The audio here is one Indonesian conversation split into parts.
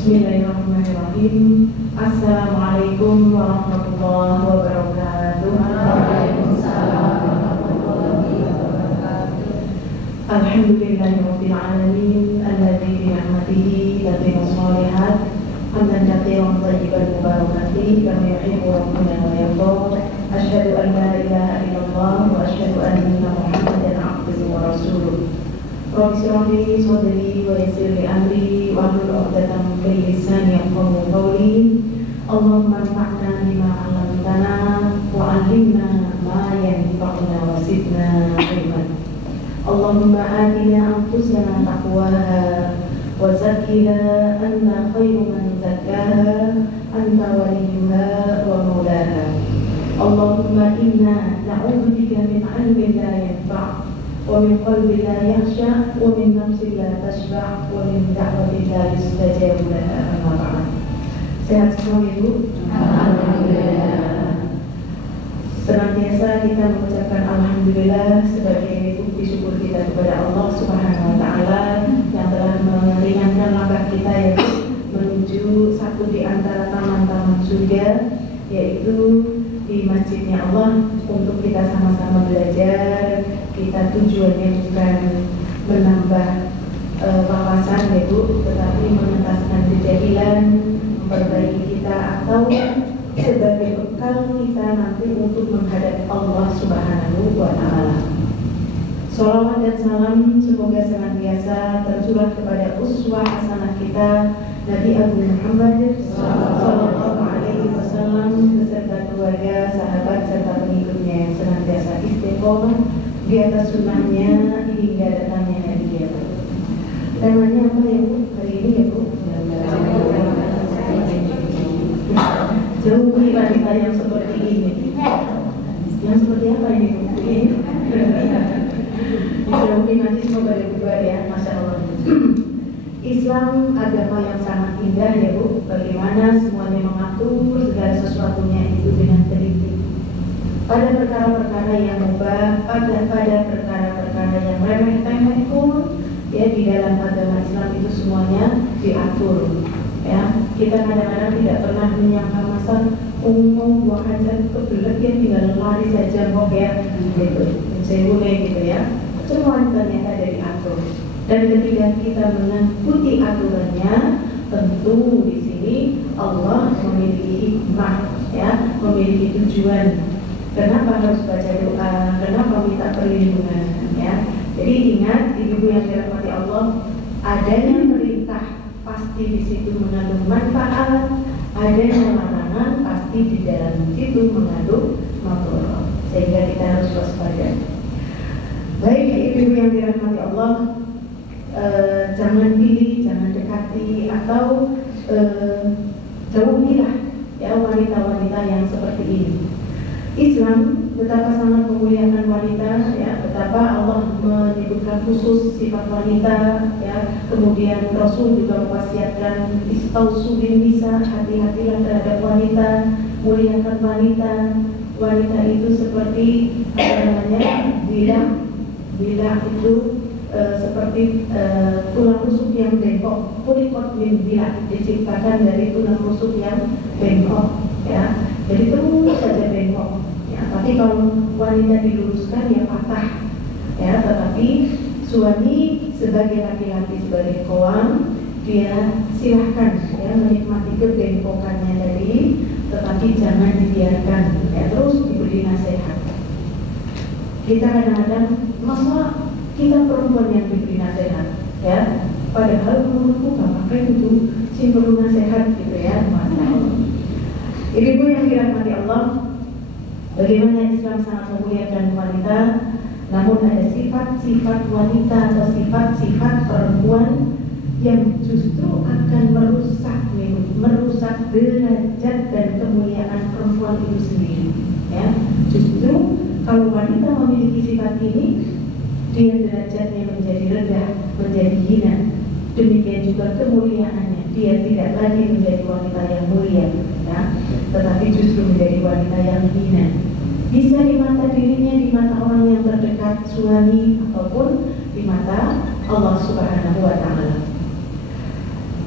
Bismillahirrahmanirrahim. Assalamualaikum warahmatullahi wabarakatuh. Waalaikumsalam warahmatullahi wabarakatuh. Alhamdulillahirabbil alamin alladzi bi ni'matihi tatimmu shalihat hamdan katsiran thayyiban mubarakan fihi kama yuhibbu rabbuna wa yarda. Asyhadu an la ilaha illallah wa asyhadu anna Muhammadan abduhu wa rasuluh. Rabbi shrah li sadri wa yassir li amri wahlul 'uqdatam min lisani yafqahu qawli. Allahumma anfa'na bima 'allamtana wa 'allimna ma yanfa'una wa zidna ilman. Allahumma atina anfusana taqwaha wa zakkiha anta khairu man zakkaha anta waliyuha wa maulaha. Allahumma inna na'udzubika min 'ilmin la yanfa' wa min qalbin la yakhsha wa min nafsin la tashba' wa min da'watin la yustajabu laha. Amma ba'd. Sehat semua Ibu? Alhamdulillah. Senantiasa kita mengucapkan alhamdulillah sebagai bukti syukur kita kepada Allah Subhanahu wa taala yang telah meringankan langkah kita yaitu menuju satu di antara taman-taman surga, yaitu di masjidnya Allah, untuk kita sama-sama belajar. Kita tujuannya bukan menambah wawasan yaitu, tetapi mengentaskan kejahilan, memperbaiki kita, atau sebagai bekal kita nanti untuk menghadap Allah Subhanahu wa taala. Shalawat dan salam semoga senantiasa tercurah kepada uswah hasanah kita Nabi Abu Muhammad sallallahu alaihi wasallam beserta keluarga, sahabat serta pengikutnya yang senantiasa istiqomah di atas sunnahnya hingga datangnya hari kiamat. Temanya apa ya Bu? Hari ini ya Bu? Jauhi wanita yang seperti ini. Yang seperti apa ini Bu? Jauhi nanti semoga berdua ya, Masya Allah. Islam agama yang sangat indah ya Bu. Bagaimana semuanya mengatur segala sesuatunya itu dengan teliti. Pada perkara-perkara yang mubah, pada perkara-perkara yang remeh-temeh pun, ya di dalam agama Islam itu semuanya diatur. Ya, kita kadang-kadang tidak pernah menyangka masa umum buah hajat kebelet ya tinggal lari saja kok ya, gitu. Saya boleh gitu ya. Semua ternyata ada diatur. Dan ketika kita mengikuti aturannya, tentu di sini Allah memiliki hikmah, ya, memiliki tujuan. Kenapa harus baca doa? Kenapa minta perlindungan? Ya, jadi ingat, ibu yang dirahmati Allah, adanya perintah pasti di situ mengandung manfaat, adanya larangan pasti di dalam situ mengandung madarat. Sehingga kita harus waspada. Baik ibu yang dirahmati Allah, jangan pilih, jangan dekati atau jauhilah ya wanita-wanita yang seperti ini. Islam betapa sangat memuliakan wanita, ya, betapa Allah menyebutkan khusus sifat wanita, ya. Kemudian Rasul juga mewasiatkan istausu bin nisa, hati-hatilah terhadap wanita, muliakan wanita. Wanita itu seperti bilah itu seperti tulang rusuk yang bengkok. Kulikot min bilah diciptakan dari tulang rusuk yang bengkok, ya. Jadi terus saja bengkok. Ya, tapi kalau wanita diluruskan ya patah. Ya, tetapi suami sebagai laki-laki, sebagai kawan, dia silahkan ya menikmati kebengkokannya tadi, tetapi jangan dibiarkan. Ya, terus diberi nasihat. Kita kadang-kadang masa kita perempuan yang diberi nasihat, ya. Padahal menurutku bapak itu sih perlu nasihat gitu ya, masalah. Ibu yang dirahmati Allah, bagaimana Islam sangat memuliakan wanita, namun ada sifat-sifat wanita atau sifat-sifat perempuan yang justru akan merusak derajat dan kemuliaan perempuan itu sendiri. Ya, justru kalau wanita memiliki sifat ini, dia derajatnya menjadi rendah, menjadi hina. Demikian juga kemuliaannya, dia tidak lagi menjadi wanita yang mulia, ya, tetapi justru menjadi wanita yang hina. Bisa di mata dirinya, di mata orang yang terdekat, suami, ataupun di mata Allah Subhanahu wa taala.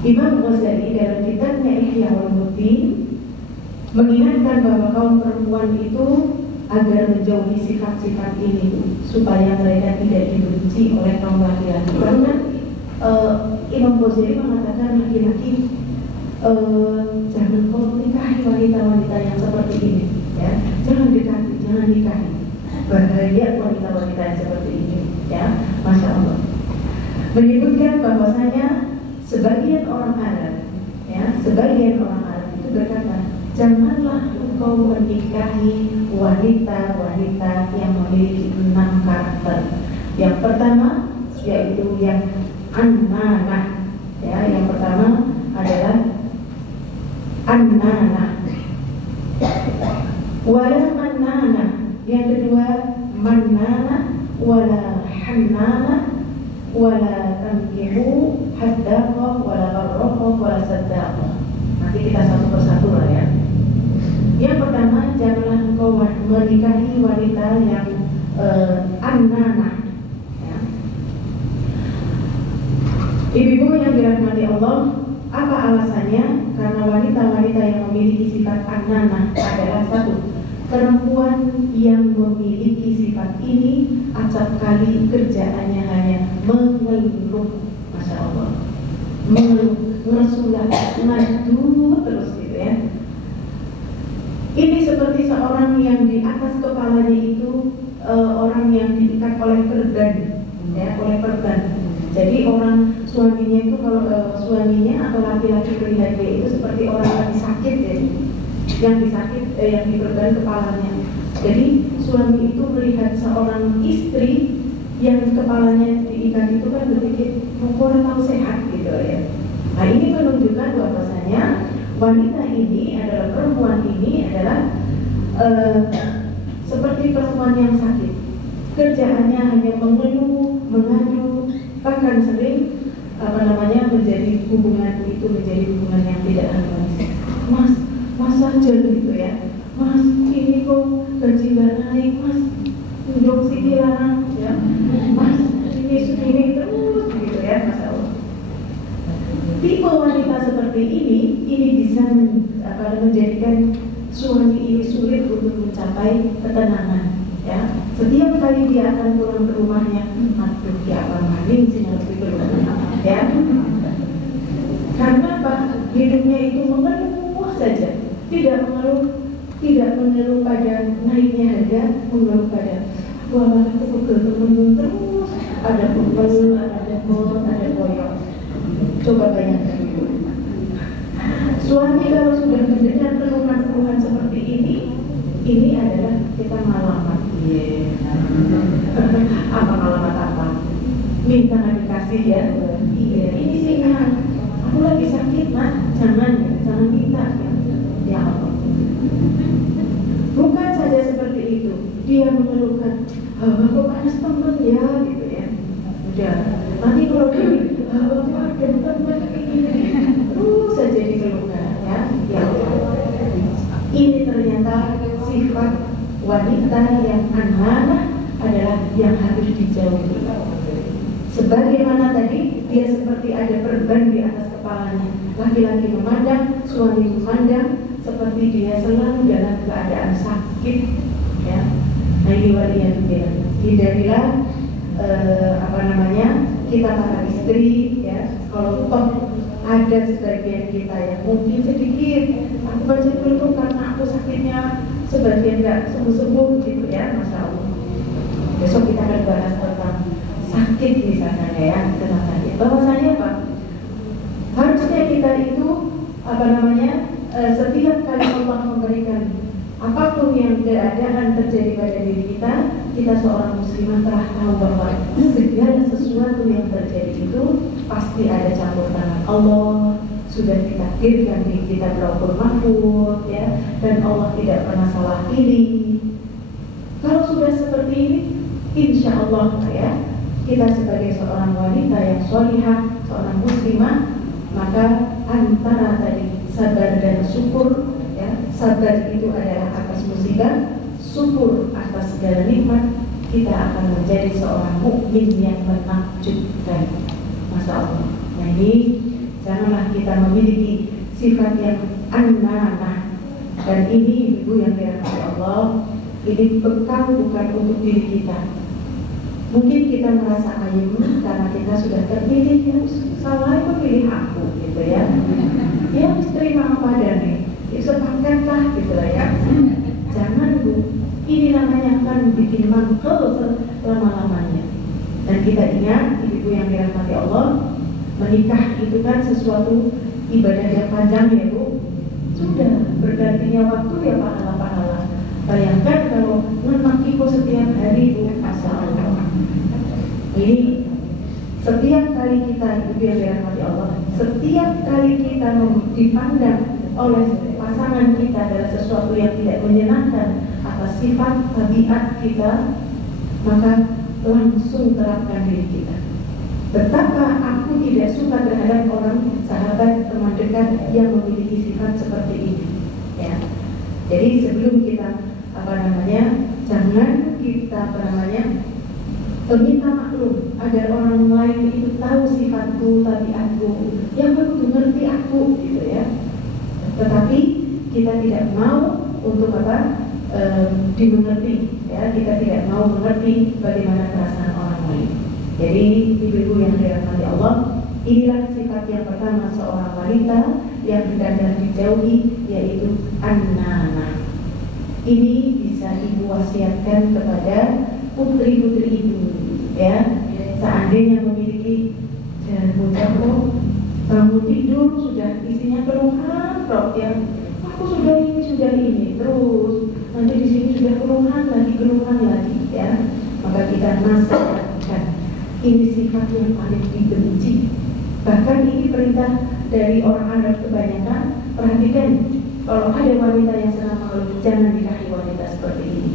Imam Ghazali dalam mengingatkan bahwa kaum perempuan itu agar menjauhi sifat-sifat ini supaya mereka tidak dibenci oleh kaum laki-laki. Karena Imam Ghazali mengatakan laki-laki jangan kau nikahi wanita-wanita yang seperti ini, ya. Jangan dekati, jangan nikahi. Bahaya wanita-wanita yang seperti ini, ya. Masya Allah. Menyebutkan bahwasanya sebagian orang Arab, ya, sebagian orang Arab itu berkata, janganlah engkau menikahi wanita-wanita yang memiliki 6 karakter. Yang pertama yaitu yang annanah, ya. Yang pertama adalah annanah, wala mannanah. Yang kedua mannanah, wala hannanah, wala tankihu haddaqah, wala barraqah, wala saddaqah. Nanti kita satu persatu lah, ya. Yang pertama, janganlah engkau menikahi wanita yang annanah, ya. Ibu-ibu yang dirahmati Allah, apa alasannya? Karena wanita-wanita yang memiliki sifat annanah adalah satu, perempuan yang memiliki sifat ini acap kali kerjaannya hanya mengeluh, Masya Allah, mengeluh, ngesulah, ngadu terus gitu, ya. Ini seperti seorang yang di atas kepalanya itu orang yang diikat oleh perban, ya, oleh perban. Jadi orang suaminya itu kalau suaminya atau laki-laki melihat dia itu seperti orang yang sakit, ya, yang disakit, yang diperban kepalanya. Jadi suami itu melihat seorang istri yang kepalanya diikat itu kan berpikir, kurang tahu sehat gitu, ya. Nah, ini menunjukkan bahwasanya wanita ini adalah, perempuan ini adalah seperti perempuan yang sakit. Kerjaannya hanya mengeluh, mengadu, bahkan sering menjadi hubungan itu menjadi hubungan yang tidak harmonis. Mas saja gitu, ya. Mas, ini kok gaji gak naik, Mas. Tunjuk sikilan, ya. Mas, ini terus gitu, ya, Masya Allah. Tipe wanita seperti ini bisa menjadikan suami ini sulit untuk mencapai ketenangan, ya. Setiap kali dia akan pulang ke rumahnya, aduh, ya apa maling sih harus dikeluarkan, ya. Karena apa? Hidupnya itu mengeluh saja, tidak mengeluh pada naiknya harga, mengeluh pada wah, aku pegel terus, ada pegel, ada bot, ada boyong. Coba bayangkan dulu. Suami kalau sudah mendengar keluhan-keluhan seperti ini adalah kita ngalamat. Apa ngalamat apa? Minta dikasih, ya. Iya, ini sih aku lagi sakit, Mas. Jangan minta, ya. Ya Allah. Bukan saja seperti itu, dia mengeluhkan, kok panas temen, ya, gitu, ya. Udah. Nanti kalau gini, ada temen ini, terus saja dikeluhkan, ya. Ya Allah. Ini ternyata sifat wanita yang annanah adalah yang harus dijauhi. Sebagaimana tadi, dia seperti ada perban di atas kepalanya. Laki-laki memandang, suami memandang, seperti dia selalu dalam keadaan sakit, ya. Nah, ini waliyadzubillah. Hindarilah kita para istri, ya. Kalau toh ada sebagian kita yang mungkin sedikit, aku baca dulu karena aku sakitnya sebagian nggak sembuh-sembuh gitu, ya, Masya Allah. Besok kita akan bahas tentang sakit misalnya, ya, tentang sakit. Bahwasanya apa? Harusnya kita itu setiap kali Allah memberikan apapun yang keadaan terjadi pada diri kita seorang muslimah telah tahu bahwa segala sesuatu yang terjadi itu pasti ada campur tangan Allah. Sudah ditakdirkan di kitab Lauhul Mahfuz, ya, dan Allah tidak pernah salah pilih. Kalau sudah seperti ini, insya Allah, ya, kita sebagai seorang wanita yang sholihah, seorang muslimah, maka antara tadi sabar dan syukur, ya, sabar itu adalah atas musibah, syukur atas segala nikmat, kita akan menjadi seorang mukmin yang menakjubkan. Masya Allah. Nah, ini janganlah kita memiliki sifat yang annanah, Dan ini ibu yang dirahmati Allah, ini bekal bukan untuk diri kita. Mungkin kita merasa ayem karena kita sudah terpilih, ya salah itu pilih aku gitu ya. Ya terima apa adanya, ya sepakatlah gitu ya. Jangan Bu, ini namanya akan bikin mangkel selama-lamanya. Dan kita ingat, ibu yang dirahmati Allah, menikah itu kan sesuatu ibadah yang panjang ya Bu. Sudah bergantinya waktu ya pahala-pahala. Bayangkan kalau ngemak ibu setiap hari Bu, Masya Allah. Ini setiap kali kita, ibu yang dirahmati Allah, setiap kali kita dipandang oleh pasangan kita adalah sesuatu yang tidak menyenangkan atas sifat tabiat kita, maka langsung terapkan diri kita. Betapa aku tidak suka terhadap orang sahabat teman dekat yang memiliki sifat seperti ini. Ya. Jadi sebelum kita jangan kita minta maklum agar orang lain itu tahu sifatku, tabiatku, yang betul ngerti aku, gitu ya. Tetapi kita tidak mau untuk dimengerti, ya. Kita tidak mau mengerti bagaimana perasaan orang lain. Jadi ibu-ibu yang dirahmati Allah, inilah sifat yang pertama seorang wanita yang hendaknya dijauhi, yaitu an-nanah. Ini bisa ibu wasiatkan kepada putri-putri ibu, ya. Seandainya memiliki bocah kok bangun tidur sudah isinya keluhan kok, ya. Aku sudah ini terus nanti di sini sudah keluhan lagi, ya. Maka kita nasihatkan, ini sifat yang paling dibenci. Bahkan ini perintah dari orang Arab kebanyakan. Perhatikan, kalau ada wanita yang senang mengeluh, jangan dinikahi wanita seperti ini.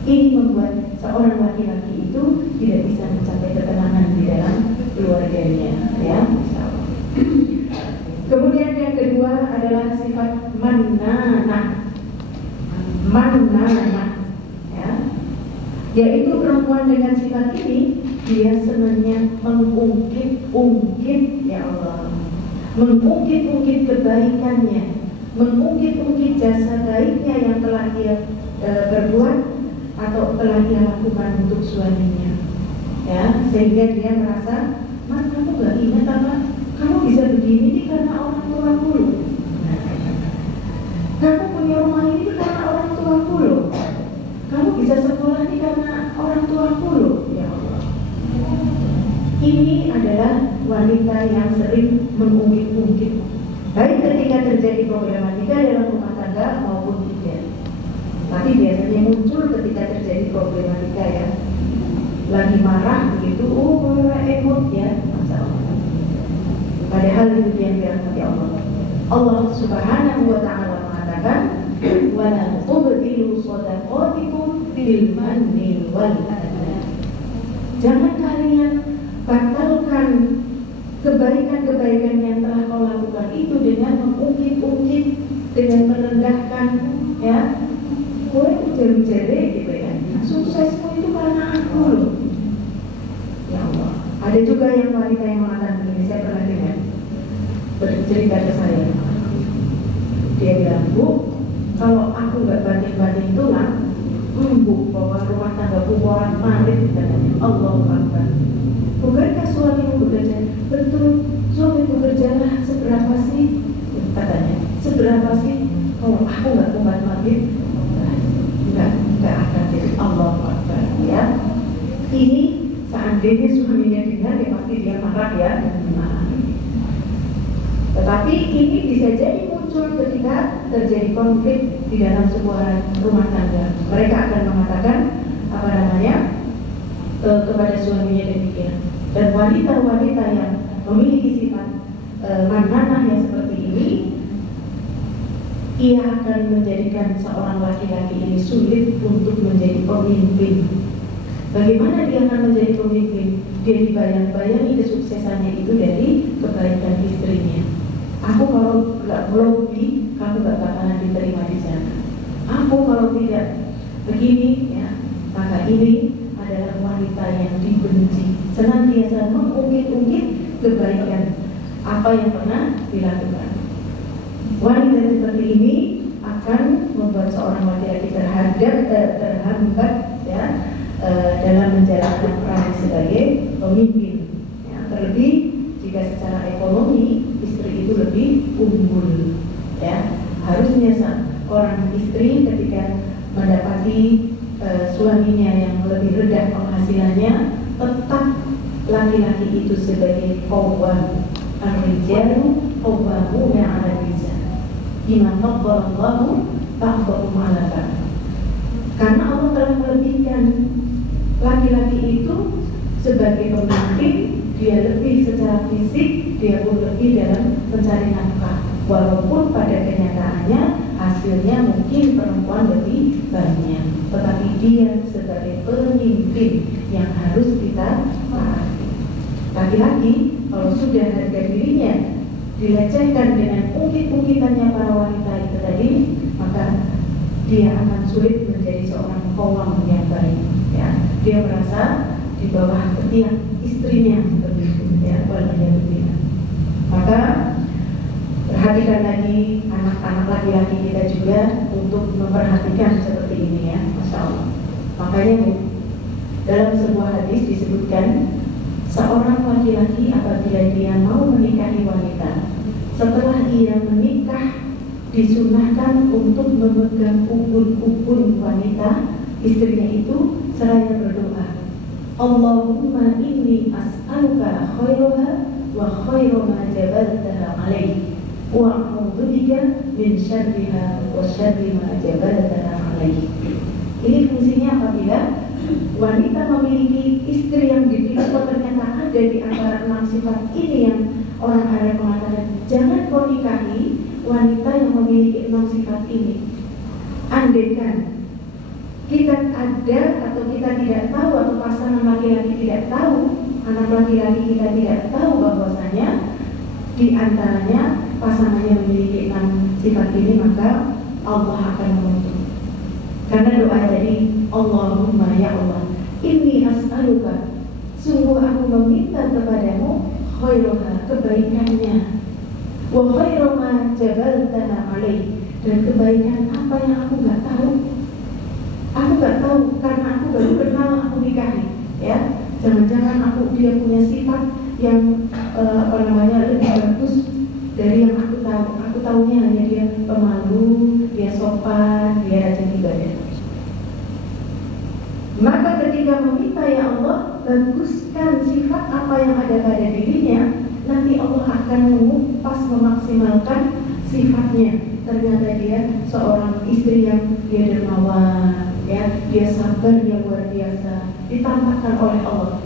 Ini membuat seorang laki-laki itu tidak bisa mencapai ketenangan di dalam keluarganya, ya. Kemudian yang kedua adalah sifat mannanah, ya. Yaitu perempuan dengan sifat ini, dia senangnya mengungkit-ungkit, ya Allah, mengungkit-ungkit kebaikannya, mengungkit-ungkit jasa baiknya yang telah dia berbuat atau telah dia lakukan untuk suaminya, ya, sehingga dia merasa, Mas, kamu gak ingat apa? Kamu bisa begini ini karena orang tua dulu. Kamu punya rumah ini karena orang tua dulu. Kamu bisa sekolah ini karena orang tua dulu. Ya Allah. Ini adalah wanita yang sering mengungkit-ungkit, baik ketika terjadi problematika dalam rumah tangga maupun tidak. Tapi biasanya muncul ketika terjadi problematika, ya. Lagi marah begitu, emosi, ya, masalah. Padahal itu yang dirahmati Allah. Allah Subhanahu wa ta'ala mengatakan, wala tubtilu shadaqatikum bil manni wal adha. Jangan kalian batalkan kebaikan-kebaikan yang telah kau lakukan itu dengan mengungkit-ungkit, dengan merendahkan, ya. Kowe jere-jere gitu, ya. Suksesmu itu karena aku loh. Ya Allah. Ada juga yang wanita yang mengatakan begini, saya pernah dengar bercerita ke saya. Dia bilang, Bu, kalau aku nggak banting-banting tulang, Bu, bahwa rumah tanggaku orang marit, katanya. Allahu Akbar. Bukankah suamimu bekerja? Betul, suami bekerjalah. Seberapa sih? Katanya. Seberapa sih? Oh, aku nggak kuat marit. Nggak akan jadi. Allahu Akbar, ya. Ini seandainya suaminya dengar, ya pasti dia marah, ya. Tetapi ini bisa jadi muncul ketika terjadi konflik di dalam sebuah rumah tangga. Mereka akan mengatakan kepada suaminya demikian. Dan wanita-wanita yang memiliki sifat mannanah yang seperti ini, ia akan menjadikan seorang laki-laki ini sulit untuk menjadi pemimpin. Bagaimana dia akan menjadi pemimpin? Dia dibayang-bayangi kesuksesannya itu dari kebaikan istrinya. Aku kalau nggak melobi, kamu nggak bakalan diterima di sana. Aku kalau tidak begini, ya, maka ini adalah wanita yang dibenci. Senantiasa mengungkit-ungkit kebaikan apa yang pernah dilakukan. Wanita seperti ini akan akan membuat seorang laki-laki terhambat ya dalam menjalankan peran sebagai pemimpin. Ya, terlebih jika secara ekonomi istri itu lebih unggul. Ya, harusnya orang istri ketika mendapati suaminya yang lebih rendah penghasilannya, tetap laki-laki itu sebagai qawwam. Ar-rijalu qawwamuna 'ala nisa. Bima faddalallahu ba'dahum 'ala ba'd. Karena Allah telah melebihkan laki-laki itu sebagai pemimpin, dia lebih secara fisik, dia pun lebih dalam mencari nafkah. Walaupun pada kenyataannya hasilnya mungkin perempuan lebih banyak, tetapi dia sebagai pemimpin yang harus kita taati. Laki-laki kalau sudah harga dirinya dilecehkan dengan ungkit-ungkitannya para wanita itu tadi, maka dia akan sulit menjadi seorang qawwam yang baik. Ya, dia merasa di bawah ketiak istrinya seperti itu. Ya, maka perhatikan lagi anak-anak laki-laki kita juga untuk memperhatikan seperti ini ya, Masya Allah. Makanya Bu, dalam sebuah hadis disebutkan seorang laki-laki apabila dia mau menikahi wanita, setelah ia menikah disunahkan untuk memegang ukun-ukun wanita istrinya itu seraya berdoa, Allahumma inni as'aluka khairaha wa khaira ma jabaltaha alaihi wa a'udzubika min syarriha wa syarri ma jabaltaha alaihi. Ini fungsinya apabila wanita memiliki istri yang dipilih, ternyata ada di antara 6 sifat ini yang orang Arab mengatakan jangan kau nikahi wanita yang memiliki 6 sifat ini. Andaikan kita ada atau kita tidak tahu, atau pasangan laki-laki tidak tahu, anak laki-laki kita tidak tahu bahwasanya di antaranya pasangannya memiliki 6 sifat ini, maka Allah akan menuntut. Karena doa tadi, Allahumma ya Allah, inni as'aluka, sungguh aku meminta kepadamu khairaha, kebaikannya, wa khairu ma jabaltaha alaih, dan kebaikan apa yang aku nggak tahu. Aku nggak tahu karena aku baru kenal, aku nikahi, ya. Jangan-jangan dia punya sifat yang lebih bagus dari yang aku tahu. Aku tahunya hanya dia pemalu, dia sopan, dia rajin ibadah. Maka ketika meminta ya Allah, baguskan sifat apa yang ada pada dirinya, nanti Allah akan mengupas, memaksimalkan sifatnya. Ternyata dia seorang istri yang dia dermawan, ya, dia sabar yang luar biasa, ditampakkan oleh Allah.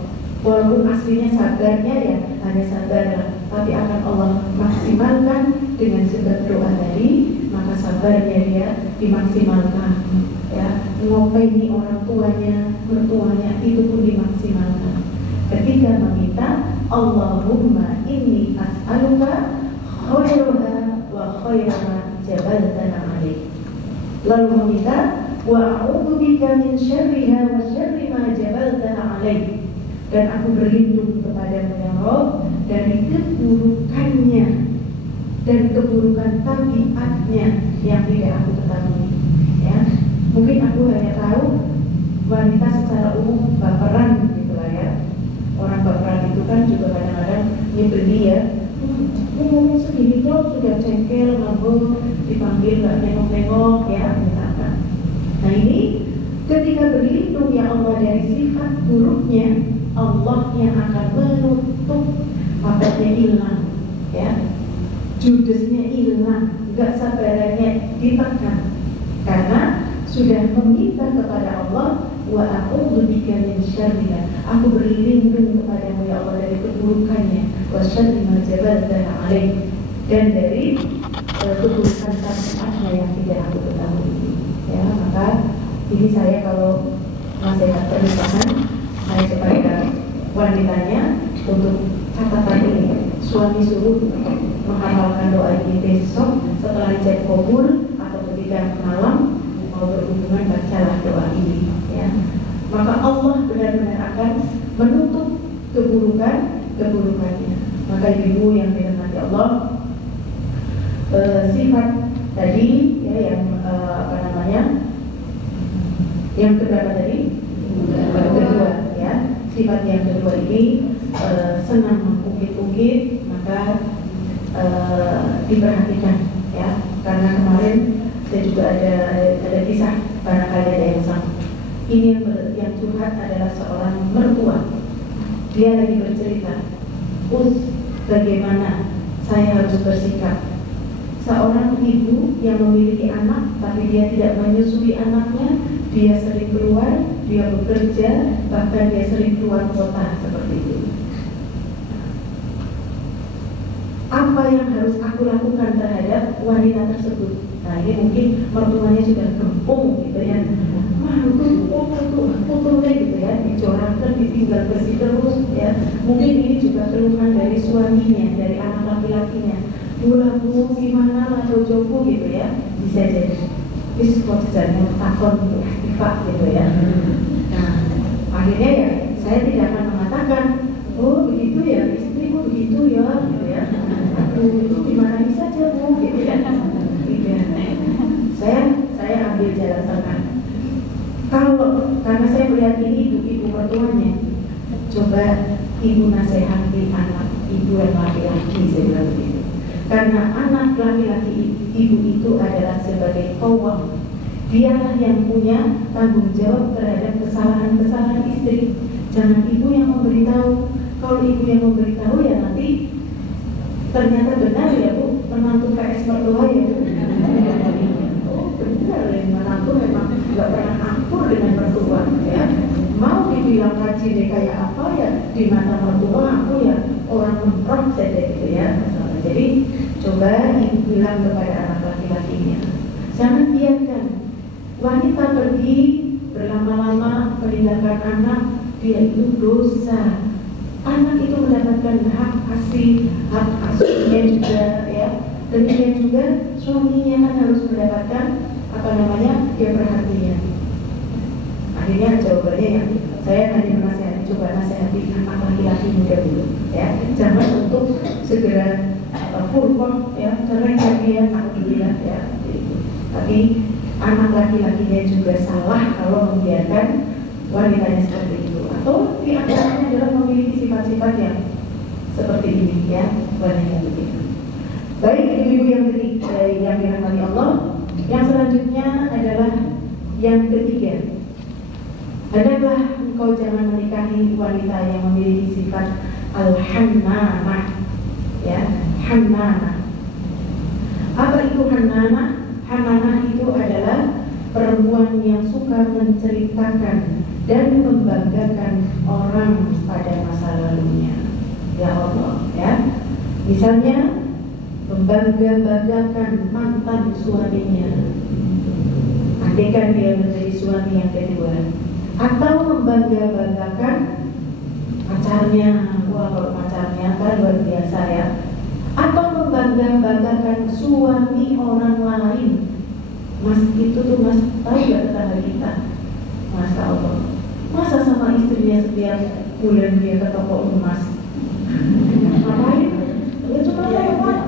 Walaupun aslinya sabarnya ya hanya sabar, tapi akan Allah maksimalkan dengan sebab doa tadi, maka sabarnya dia dimaksimalkan. Ya, ngopeni orang tuanya, mertuanya itu pun dimaksimalkan. Ketika meminta Allahumma inni as'aluka khairaha wa khaira jabaltana alaih, lalu meminta wa a'udzubika min syarriha wa syarri ma jabaltana alaih, dan aku berlindung kepadamu ya Rabb dari keburukannya dan keburukan tabiatnya yang tidak aku ketahui. Ya, mungkin aku hanya tahu wanita secara umum baperan gitu lah ya. Orang baperan itu kan juga kadang-kadang nyebeli ya. Ngomong segini tuh sudah cengkel, ngambek, dipanggil nggak nengok-nengok ya misalkan. Nah ini ketika berlindung ya Allah dari sifat buruknya, Allah yang akan menutup papatnya hilang, ya, judesnya hilang, nggak sabarannya ditekan, karena sudah meminta kepada Allah, wa a'udzubika min syarriha, aku berlindung kepadamu ya Allah dari keburukannya, wa syarri ma jabaltaha alaih, dan dari keburukan tabiatnya yang tidak aku ketahui. Ya, maka ini saya kalau nasihat pernikahan, saya kepada wanitanya untuk catatan ini, suami suruh menghafalkan doa ini besok setelah dicek kabul atau ketika malam mau berhubungan, bacalah doa ini, ya. Maka Allah benar-benar akan menutup keburukannya. Maka ibu yang dirahmati Allah, sifat Tadi ya yang yang keberapa tadi? Kedua ya. Sifat yang kedua ini senang mengungkit-ungkit, maka diperhatikan ya. Karena kemarin saya juga ada kisah, barangkali ada yang sama. Ini yang curhat adalah seorang mertua. Dia lagi bercerita, bagaimana saya harus bersikap. Seorang ibu yang memiliki anak, tapi dia tidak menyusui anaknya, dia sering keluar, dia bekerja, bahkan dia sering keluar kota seperti itu. Apa yang harus aku lakukan terhadap wanita tersebut? Nah, ini mungkin mertuanya sudah gempung gitu ya. Wah, putulnya gitu ya, dicorangkan, ditinggal bersih terus ya. Mungkin ini juga keluhan dari suaminya, dari anak laki-lakinya. Bu, gimana lah bojoku gitu ya. Bisa jadi wis kok jajan takon gitu, aktifak gitu ya. Nah, akhirnya ya saya tidak akan mengatakan, oh begitu ya, istriku begitu ya gitu ya. Aduh, itu dimarahi saja Bu gitu ya. Gitu ya. Saya ambil jalan tengah. Karena saya melihat ini ibu mertuanya, coba ibu nasihati anak ibu yang laki-laki, saya bilang begitu. Karena anak laki-laki ibu itu adalah sebagai kawam. Dialah yang punya tanggung jawab terhadap kesalahan-kesalahan istri. Jangan ibu yang memberitahu. Kalau ibu yang memberitahu ya nanti ternyata benar ya Bu, menantu PS mertua ya Bu. Oh benar ya, menantu memang nggak pernah akur dengan mertua ya. Mau dibilang rajin kayak apa ya, di mata mertua aku ya orang memprok saja gitu ya. Jadi coba ibu bilang kepada anak laki-lakinya, jangan biarkan wanita pergi berlama-lama meninggalkan anak, dia itu dosa. Anak itu mendapatkan hak asuhnya juga ya. Demikian juga suaminya kan harus mendapatkan dia perhatian. Akhirnya jawabannya ya, saya hanya menasihati, coba nasihati anak laki-laki muda dulu ya. Jangan untuk segera furqah ya, cerai lagi ya, alhamdulillah ya gitu. Tapi anak laki-lakinya juga salah kalau membiarkan wanitanya seperti itu, atau di antaranya adalah memiliki sifat-sifat yang seperti ini ya, banyak yang begitu. Baik ibu-ibu yang ketiga yang dirahmati Allah, yang selanjutnya adalah yang ketiga, hendaklah engkau jangan menikahi wanita yang memiliki sifat al-hannamah ya. Hannamah. Apa itu hannamah? Hannamah itu adalah perempuan yang suka menceritakan dan membanggakan orang pada masa lalunya. Ya Allah, ya. Misalnya membangga-banggakan mantan suaminya, andaikan dia menjadi suami yang kedua, atau membangga-banggakan pacarnya. Wah, kalau pacarnya kan luar biasa ya. Atau membangga-banggakan suami orang lain. Mas itu tuh mas, tahu gak tetangga kita? Masya Allah, masa sama istrinya setiap bulan dia ke toko emas? Ngapain? Ya cuma lewat.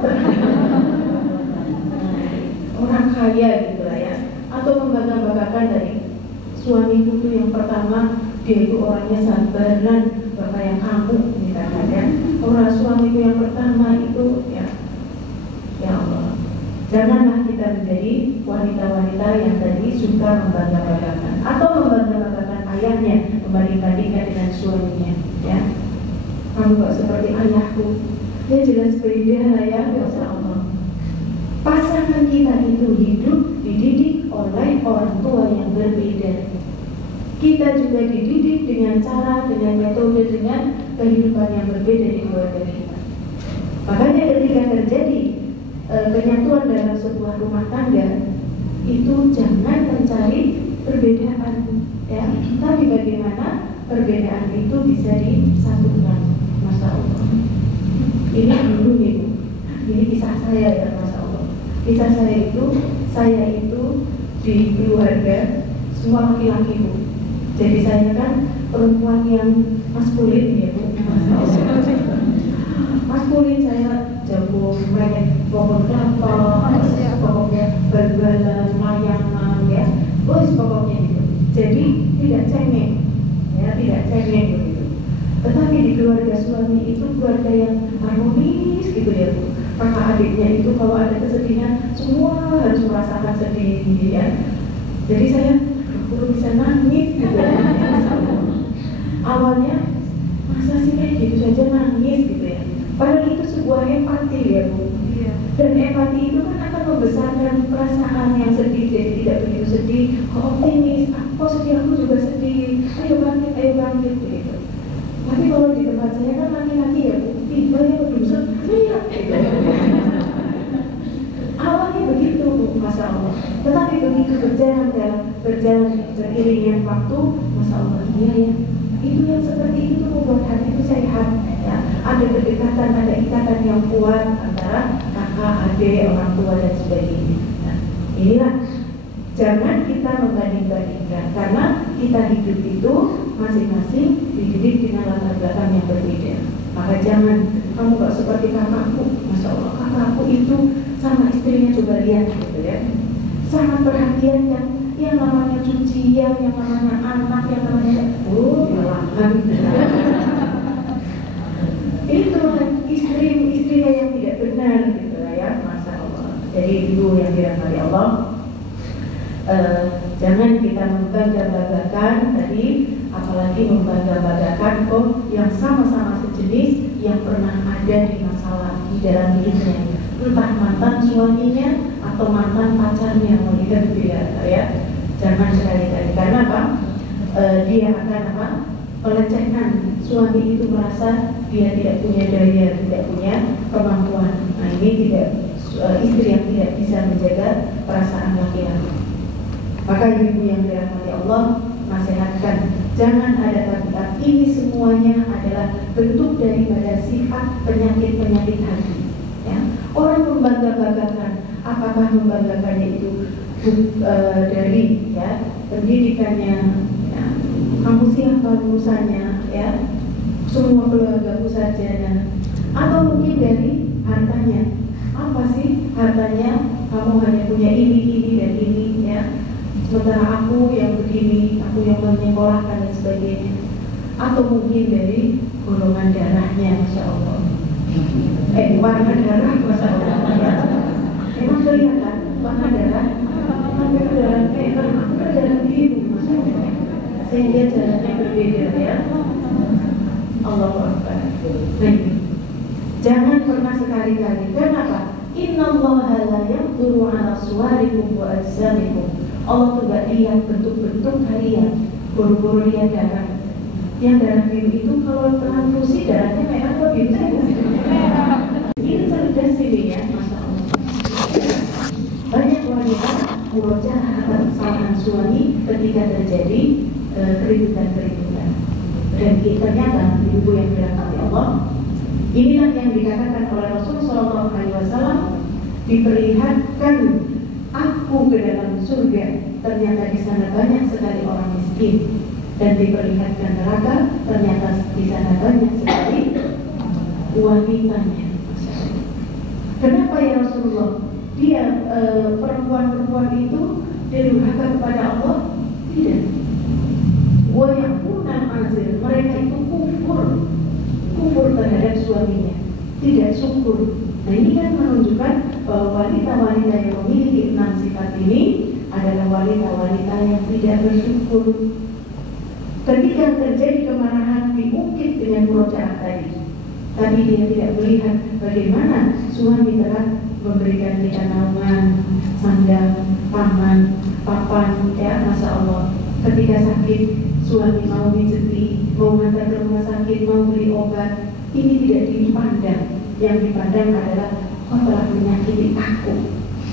Orang kaya gitu lah ya. Atau membangga-banggakan dari suamiku tuh yang pertama, dia itu orangnya sabaran, gak kayak kamu misalnya kan. Orang suamiku yang pertama itu ya Allah, janganlah kita menjadi wanita-wanita yang tadi suka membangga-banggakan atau membangga-banggakan ayahnya, membanding-bandingkan dengan suaminya ya. Kamu gak seperti ayahku, dia jelas beda ya, Masya Allah. Pasangan kita itu hidup dididik oleh orang tua yang berbeda. Kita juga dididik dengan cara, dengan metode, dengan kehidupan yang berbeda di keluarga kita. Makanya ketika terjadi penyatuan dalam sebuah rumah tangga, itu jangan mencari perbedaan, ya. Tapi bagaimana perbedaan itu bisa disatukan, Masya Allah. Ini dulu ibu, ini kisah saya ya, Masya Allah. Kisah saya itu di keluarga semua laki-laki Bu. Jadi saya kan perempuan yang maskulin ya Bu. Maskulin, saya jago main pohon kelapa, pokoknya ya. Jadi saya perlu bisa nangis gitu ya. Awalnya masa sih kayak gitu saja nangis gitu ya. Padahal itu sebuah empati ya Bu. Dan empati itu kan akan membesarkan perasaan yang sedih jadi tidak begitu sedih. Kok optimis, kok sedih, aku juga sedih. Ayo bangkit gitu. Tapi kalau di tempat saya kan laki-laki ya Bu, tiba ya berdosa, teriak gitu. Awalnya begitu Bu, Masya Allah. Tetapi begitu berjalan beriringan waktu, Masya Allah, iya ya. Itu yang seperti itu membuat hati itu sehat ya. Ada kedekatan, ada ikatan yang kuat antara kakak, adik, orang tua dan sebagainya. Nah, inilah jangan kita membanding-bandingkan karena kita hidup itu masing-masing dididik dengan latar belakang yang berbeda. Maka jangan kamu gak seperti kakakku, Masya Allah, kakakku itu sama istrinya coba lihat gitu ya. Sangat perhatian yang namanya cucian, yang namanya anak, yang namanya itu istrinya yang tidak benar gitu ya, Masya Allah. Jadi itu yang dirahmati Allah. Jangan kita membangga-banggakan tadi, apalagi membangga-banggakan kok yang sama-sama sejenis yang pernah ada di masalah di dalam hidupnya, entah mantan suaminya atau mantan pacarnya, mau tidak ya. Jangan sekali-kali karena apa? Dia akan apa? Melecehkan suami itu, merasa dia tidak punya daya, tidak punya kemampuan. Nah ini tidak istri yang tidak bisa menjaga perasaan laki-laki. Maka ibu yang dirahmati Allah, nasihatkan jangan ada tabiat. Ini semuanya adalah bentuk daripada sifat penyakit-penyakit hati ya. Orang membangga-banggakan, apakah membanggakannya itu dari ya pendidikannya ya, kamu siapa lulusannya ya, semua keluargaku sarjana, atau mungkin dari hartanya. Apa sih hartanya? Kamu hanya punya ini dan ini ya, sementara aku yang begini, aku yang menyekolahkan dan sebagainya. Atau mungkin dari golongan darahnya, Masya Allah. Warna darah, Masya Allah ya. Memang kelihatan warna darah, tapi darah merah, darah biru, Masya Allah. Sehingga jalannya berbeda ya. Allahu Akbar. Nah, jangan pernah sekali-kali. Kenapa? Innallaha la yanzuru 'ala suwarikum wa ajsamikum. Allah tuh gak lihat bentuk-bentuk kalian, buru-buru lihat darah. Yang darah biru itu kalau transfusi darahnya merah atau biru saja. Ini cerdas ini ya, Masya Allah. Banyak wanita murojaah atas kesalahan suami ketika terjadi keributan-keributan. Dan ternyata ibu yang dirahmati Allah, inilah yang dikatakan oleh Rasulullah SAW, diperlihatkan aku ke dalam surga, ternyata di sana banyak sekali orang miskin, dan diperlihatkan neraka, ternyata di sana banyak sekali wanitanya. Kenapa ya Rasulullah? Dia perempuan-perempuan itu durhaka kepada Allah? Tidak. Wayakunan azir, mereka itu kufur terhadap suaminya, tidak syukur. Nah ini kan menunjukkan bahwa wanita-wanita yang memiliki 6 sifat ini adalah wanita-wanita yang tidak bersyukur. Ketika terjadi kemarahan, diungkit dengan murojaah tadi, tapi dia tidak melihat bagaimana suami telah memberikan kita naungan, sandang, paman, papan, ya Masya Allah. Ketika sakit, suami mau mijeti, mau ngantar ke rumah sakit, mau beli obat, ini tidak dipandang. Yang dipandang adalah kau telah menyakiti aku,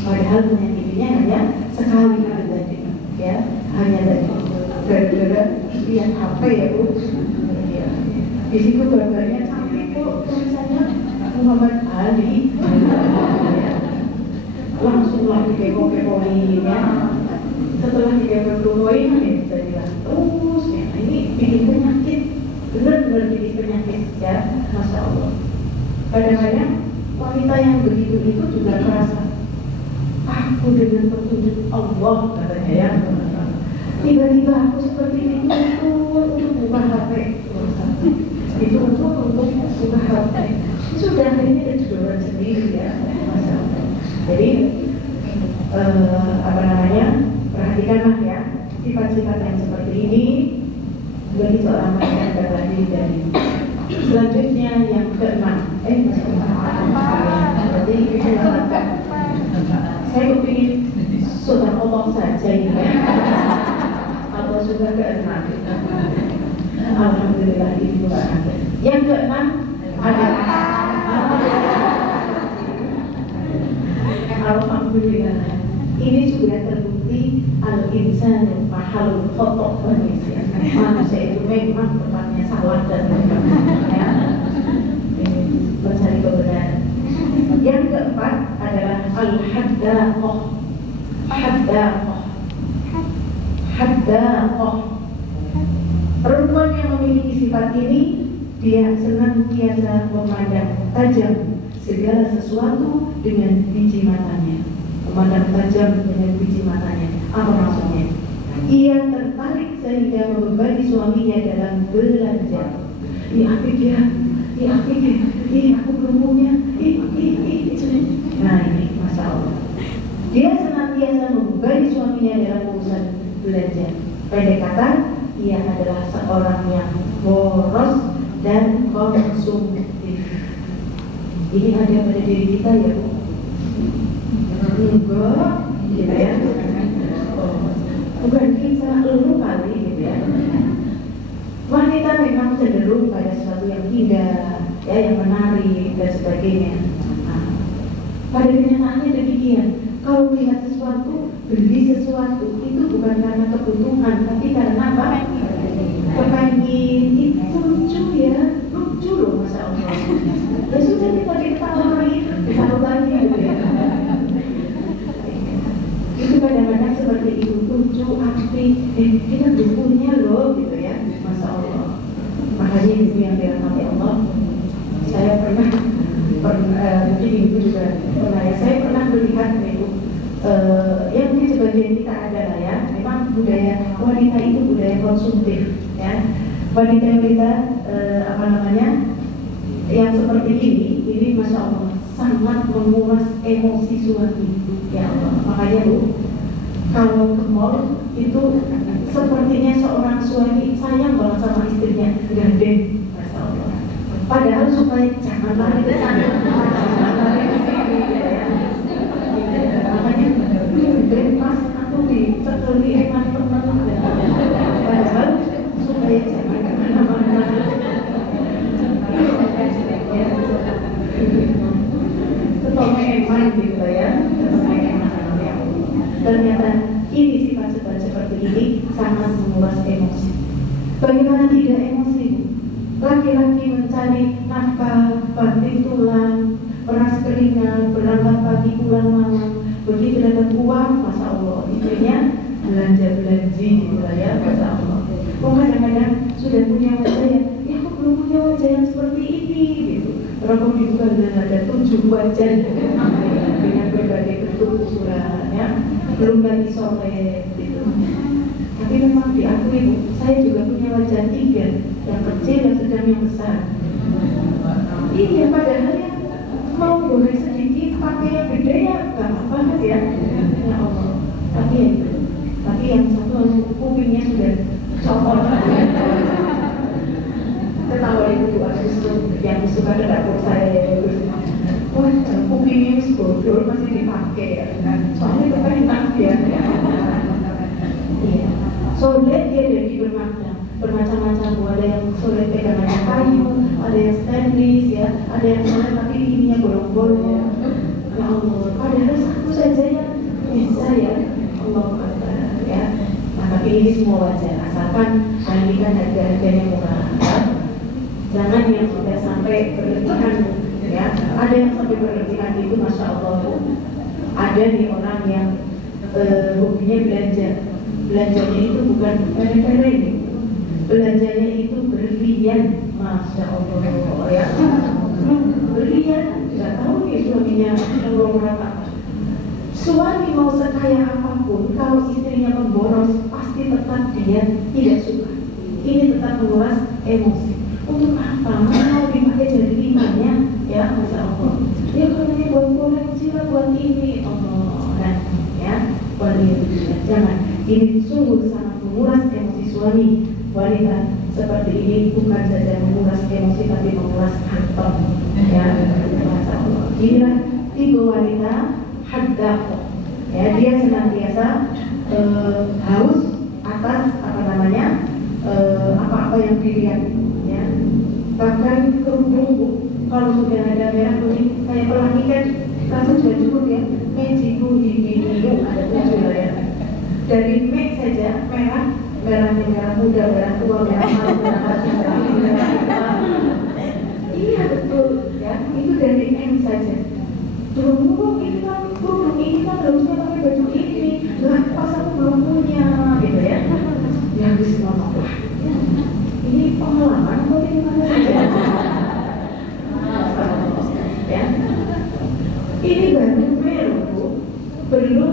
padahal menyakitinya hanya sekali tadi, ya hanya tadi gara-gara lihat HP ya Bu. Ya. Di situ gambarnya cantik kok, tulisannya Muhammad Ali. Ya. Langsung lah dikepo-kepoin ya. Setelah dikepo-kepoin ya bisa bilang terus ya, ini bikin penyakit, benar-benar bikin penyakit ya, Masya Allah. Kadang-kadang wanita yang begitu itu juga merasa aku dengan petunjuk Allah katanya ya. Tiba-tiba aku seperti itu untuk buka HP, itu untuk buka HP. Sudah ini ada jodohan sendiri ya, Mas. Jadi perhatikanlah ya sifat-sifat yang seperti ini bagi seorang wanita yang terdiri dari. Selanjutnya yang keenam, berarti saya kepingin sudah Allah saja ini ya. Allah sudah keenam. Alhamdulillah itu ada. Yang keenam adalah alhamdulillah. Ini sudah terbukti al-insanu mahalul khotok manusia. Manusia itu memang tempatnya salah dan ya, mencari kebenaran. Yang keempat adalah al-haddaqah. Haddaqah. Perempuan yang memiliki sifat ini, dia senantiasa memandang tajam segala sesuatu dengan biji matanya. Memandang tajam dengan biji matanya. Apa maksudnya? Ia tertarik sehingga membebani suaminya dalam belanja. Aku belum punya. Nah ini masalah. Dia senantiasa membebani suaminya dalam urusan belanja. Pendek kata, ia adalah seorang yang boros dan konsumtif. Ini ada pada diri kita ya Bu? Enggak, gitu ya. Bukan kita, lu kali gitu ya. Wanita memang cenderung pada sesuatu yang indah, ya, yang menarik dan sebagainya. Nah, pada kenyataannya demikian. Kalau melihat sesuatu, beli sesuatu itu bukan karena kebutuhan, tapi karena apa? Kepengin. Itu lucu ya, lucu loh Masya Allah. Ya sudah kita diketahui, satu lagi gitu ya. Itu kadang-kadang seperti itu, lucu, aktif, kita belum punya loh gitu ya, Masya Allah. Makanya itu yang dirahmati Allah. Saya pernah mungkin ibu juga pernah ya, saya pernah melihat itu ya mungkin sebagian kita adalah ya, memang budaya wanita itu budaya konsumtif ya. Wanita-wanita yang seperti ini Masya Allah sangat menguras emosi suami ya Allah. Makanya Bu, kalau ke mall itu sepertinya seorang suami sayang banget sama istrinya, gandeng Masya Allah. Padahal supaya jangan lari ke sana, jangan lari ke sini ya. Makanya gandeng pas aku dicekeli eman teman, padahal supaya jangan kemana-mana. Ketemu eman gitu ya, ternyata ini sifat-sifat seperti ini sangat menguras emosi. Bagaimana tidak emosi? Laki-laki mencari nafkah, banting tulang, peras keringat, berangkat pagi pulang malam. Begitu dapat uang, Masya Allah, istrinya belanja-belanji gitu lah ya, Masya Allah. Kadang-kadang sudah punya wajah ya aku belum punya wajah yang seperti ini gitu. Rokok dibuka dan ada 7 wajah dengan berbagai bentuk ukuran ya. Belum lagi sore gitu. Tapi memang diakui Bu, saya juga punya wajah 3, yang kecil, yang sedang, yang besar. Iya, padahal ya mau goreng sedikit pakai yang gede ya gak apa-apa ya. Ya Allah. Tapi yang satu kupingnya sudah copot. Ketawa itu yang suka ke dapur saya. Wah, kupingnya bocor masih dipakai ya. Soalnya kepentak ya. Iya. Solid dia jadi bermacam-macam. Ada yang solid pegangannya kayu, ada yang stainless ya, ada yang solid tapi ininya bolong-bolong. Ya Allah, padahal satu saja yang bisa ya. Allah Akbar ya. Nah, tapi ini semua wajar asalkan kan harga-harganya murah. Jangan yang sudah sampai berlebihan ya. Ada yang sampai berlebihan itu Masya Allah Bu. Ada nih orang yang hobinya belanja. Belanjanya itu bukan pere-pere ini. Belanjanya itu berlian, Masya Allah ya. Berlian, nggak tahu nih suaminya ngomong apa. Suami mau sekaya apapun, kalau istrinya memboros, pasti tetap dia tidak suka. Ini tetap menguras emosi. Untuk apa? Mau dipakai jadi limanya, ya Masya Allah. Ya kalau ini buat koleksi lah, buat ini, Allah. Nah, ya Ini sungguh sangat menguras emosi suami. Wanita seperti ini bukan saja menguras emosi tapi menguras kantong. Ya, Masya Allah. Inilah tipe wanita haddaqah. Ya, dia senantiasa haus atas apa-apa yang dilihat. Ya, bahkan kerudung kalau sudah ada merah kuning kayak pelangi kan langsung sudah cukup ya. Mejiku ini ada 7 lah ya. Dari make saja merahnya merah muda, merah tua, merah malu, merah hati, merah hitam. Iya betul ya, itu dari M saja. Kerudung ini kan harusnya pakai baju ini, lah pas aku belum punya gitu ya. Ya habis ngomong lah. Ini pengalaman kok ini mana saja. Ya. Ini baru belum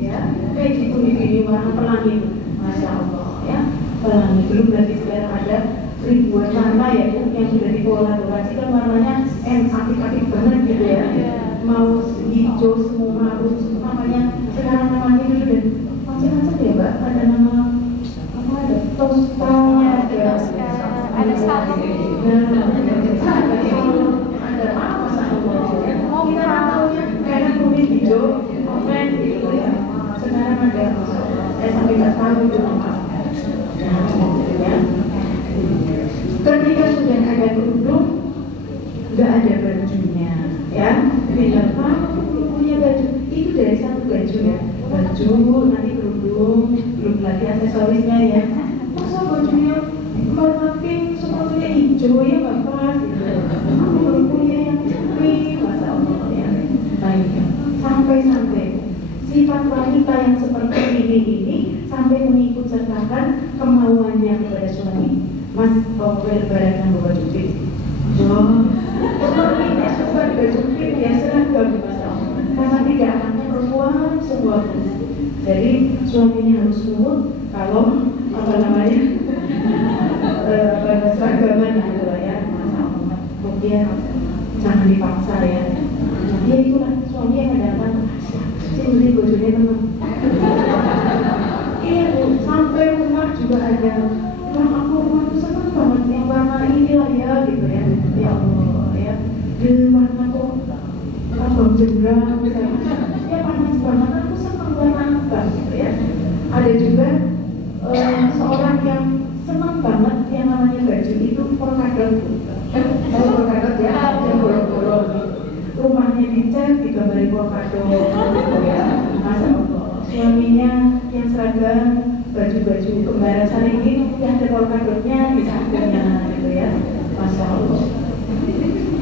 ya kayak gitu di warna pelangi, Masya Allah ya, pelangi. Belum lagi sekarang ada ribuan warna ya Bu, yang sudah dikolaborasikan warnanya apik-apik banget gitu ya. Mau hijau semua, marun namanya sekarang namanya itu sudah macam-macam ya Mbak. Ada nama apa, ada tosta, ada salam, ada apa sama kita namanya kayak kuning hijau gitu ya. Sekarang ada, saya sampai nggak tahu itu apa. Ya. Ketika sudah ada kerudung, nggak ada bajunya, ya. Bila belum punya baju, itu dari satu baju ya. Baju, nanti kerudung, belum lagi aksesorisnya ya. Masa bajunya warna pink, sepatunya hijau ya nggak pas. Gitu. Aku belum punya yang pink, Masya Allah ya. Baik. Sampai sifat wanita yang seperti ini sampai mengikut sertakan kemauannya kepada suami. Mas, lebaran baju pink. Sepertinya suka baju pink ya, seragam karena tidak anaknya perempuan semua. Jadi suaminya harus nurut kalau seragaman gitu ya, Masya Allah. Kemudian jangan dipaksa ya. Dia itulah suami yang kadang-kadang beli bajunya teman. Iya Bu, sampai rumah juga ada. Wah aku rumah tuh senang banget yang warna ini lah ya gitu ya. Ya Allah ya. Di warna kok abang jendrang misalnya. Ya panas banget, aku senang warna apa gitu ya. Ada juga seorang yang senang banget yang namanya baju itu polkadot. Polkadot ya, yang bolong-bolong. Rumahnya dicat digambari polkadot gitu ya. Masya Allah. Suaminya yang seragam baju-baju kembaran saling ini yang ada polkadotnya di sampingnya gitu ya. Masya Allah.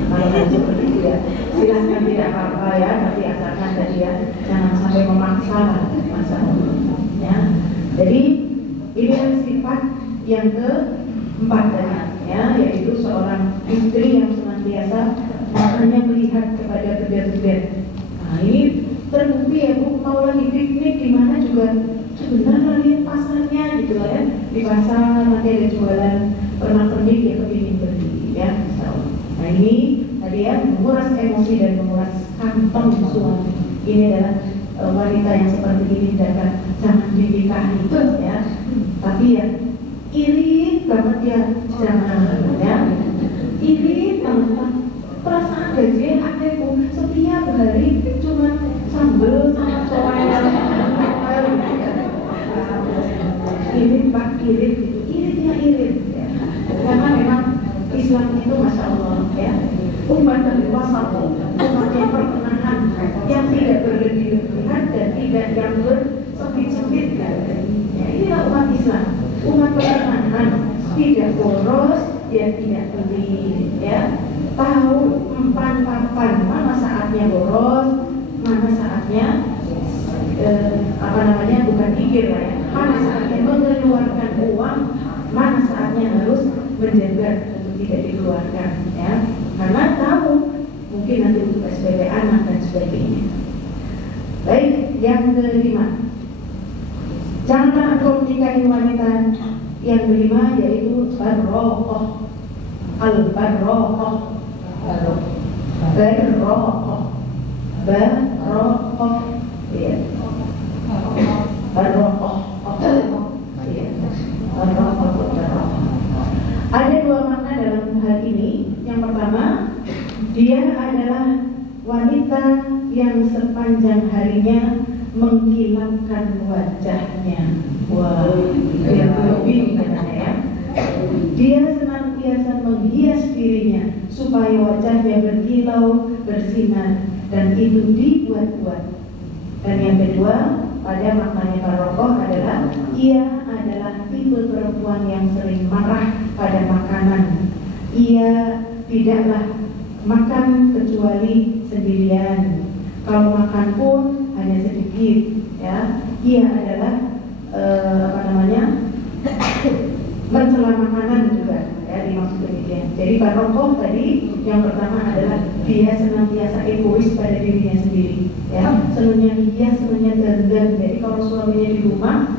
Kalau seperti itu ya silahkan, tidak apa-apa ya, tapi asalkan tadi ya jangan sampai memaksa, Masya Allah ya. Jadi ini sifat yang keempat ya, yaitu seorang istri yang senantiasa hanya melihat kepada beda-beda. Nah ini terbukti ya Bu, mau lagi piknik di mana juga sebenarnya lihat pasarnya gitu lah ya. Di pasar nanti ada jualan pernak-pernik yang kepingin beli ya. Nah ini tadi ya, menguras emosi dan menguras kantong suami. Ini adalah wanita yang seperti ini jangan dinikahi ya. Tapi ya iri banget ya, jangan ya. Iri banget. Perasaan gajian adekku setiap hari cuma sambel sama soal irit pak irit gitu, iritnya irit ya. Karena memang Islam itu Masya Allah ya, umat yang wasat, umat yang pertengahan, yang tidak berlebih-lebihan dan tidak yang bersempit-sempit ya. Inilah umat Islam, umat pertengahan, tidak boros dan tidak beli ya. Tahu empan-papan mana saatnya boros, mana saatnya bukan pikir lah ya, mana saatnya mengeluarkan uang, mana saatnya harus menjaga untuk tidak dikeluarkan ya, karena tahu mungkin nanti untuk SPP anak dan sebagainya. Baik, yang kelima, jangan engkau nikahi wanita yang kelima, yaitu barroqah. Al-barroqah, barroqah ya, barroqah wanita yang sepanjang harinya menghilangkan wajahnya. Wah, yang lebih ya. Dia senantiasa menghias dirinya supaya wajahnya berkilau, bersinar, dan itu dibuat-buat. Dan yang kedua, pada maknanya barokah adalah ia adalah tipe perempuan yang sering marah pada makanan. Ia tidaklah makan kecuali sendirian. Kalau makan pun hanya sedikit, ya. Ia adalah mencela makanan juga, ya, dimaksud demikian. Jadi barokah tadi yang pertama adalah dia senantiasa egois pada dirinya sendiri, ya. Senangnya dia, senangnya dandan. Jadi kalau suaminya di rumah,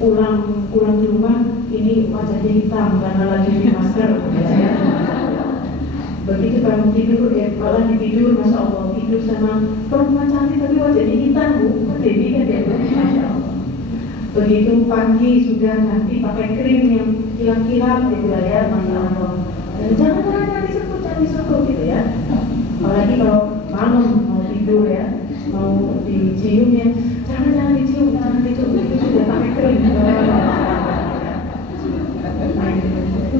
pulang di rumah ini wajahnya hitam karena lagi di masker, ya. Begitu kamu tidur, ya malah tidur, masya Allah, tidur sama perempuan cantik tapi wajahnya hitam, bu, jadi kan ya, masya Allah. Begitu pagi sudah nanti pakai krim yang kilat-kilat gitu ya, masya Allah. Dan jangan disentuh gitu ya. Apalagi kalau malam mau tidur ya, mau dicium ya, jangan dicium, jangan dicium, itu sudah pakai krim.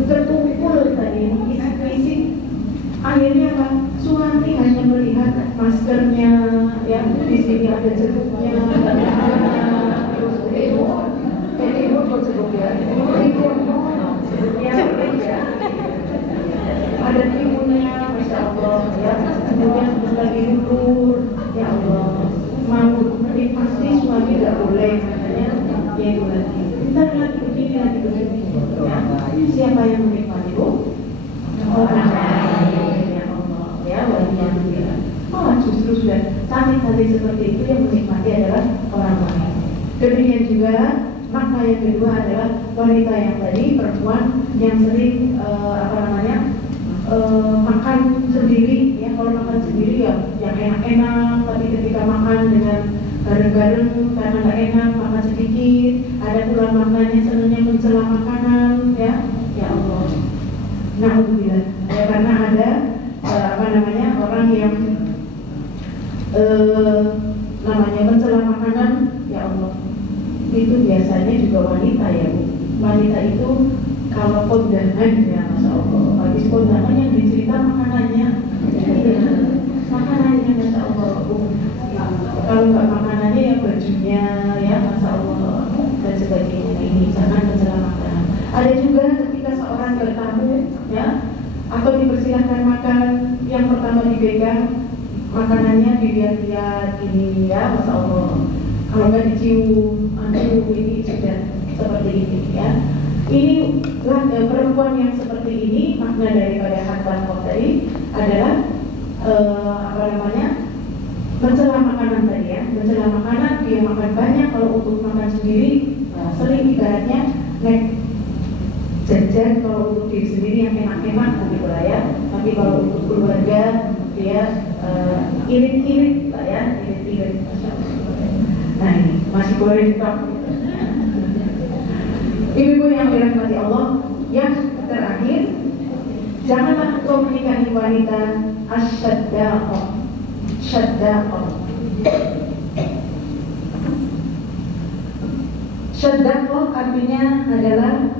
Terkumpul tadi, isi-isi. Akhirnya apa? Suami hanya melihat maskernya, ya di sini ada jeruknya, terus ini kok jeruk ya, ada timunnya, masya Allah, ya, kemudian lagi dulur, ya Allah, mau ini pasti suami tidak boleh, katanya, ya itu lagi, kita lagi begini, ya. Siapa yang menikmati bu? Orang lain, ya Allah, ya walinya bilang, oh justru sudah cantik-cantik seperti itu yang menikmati adalah orang lain. Demikian juga makna yang kedua adalah wanita yang tadi, perempuan yang sering makan sendiri, ya. Kalau makan sendiri ya yang enak-enak, tapi ketika makan dengan bareng-bareng karena nggak enak makan sedikit. Ada pula maknanya senangnya mencela makanan, ya, ya Allah. Alhamdulillah, ya, karena ada orang yang namanya mencela makanan, ya Allah. Itu biasanya juga wanita, ya Bu. Wanita itu kalau kondangan, ya masya Allah, habis kondangan yang dicerita makanannya, ya, makanannya masya Allah Bu. Kalau nggak makanannya ya bajunya, ya masya Allah, dan sebagainya. Ini jangan mencela makanan. Ada juga ketika seorang bertamu, ya, atau dipersilahkan makan, yang pertama dipegang makanannya, dilihat-lihat ini, ya masya Allah. Kalau nggak dicium, ini sudah seperti ini, ya. Ini perempuan yang seperti ini, makna daripada harta tadi adalah mencela makanan tadi, ya. Mencela makanan, dia makan banyak. Kalau untuk makan sendiri, sering ibaratnya naik jajan kalau untuk diri sendiri yang enak-enak gitu lah, ya. Tapi kalau untuk keluarga dia irit-irit lah, ya, irit-irit. Nah ini masih boleh stop. Ibu-ibu yang dirahmati Allah, yang terakhir, janganlah kau menikahi wanita asyaddaqah. Syaddaqah artinya adalah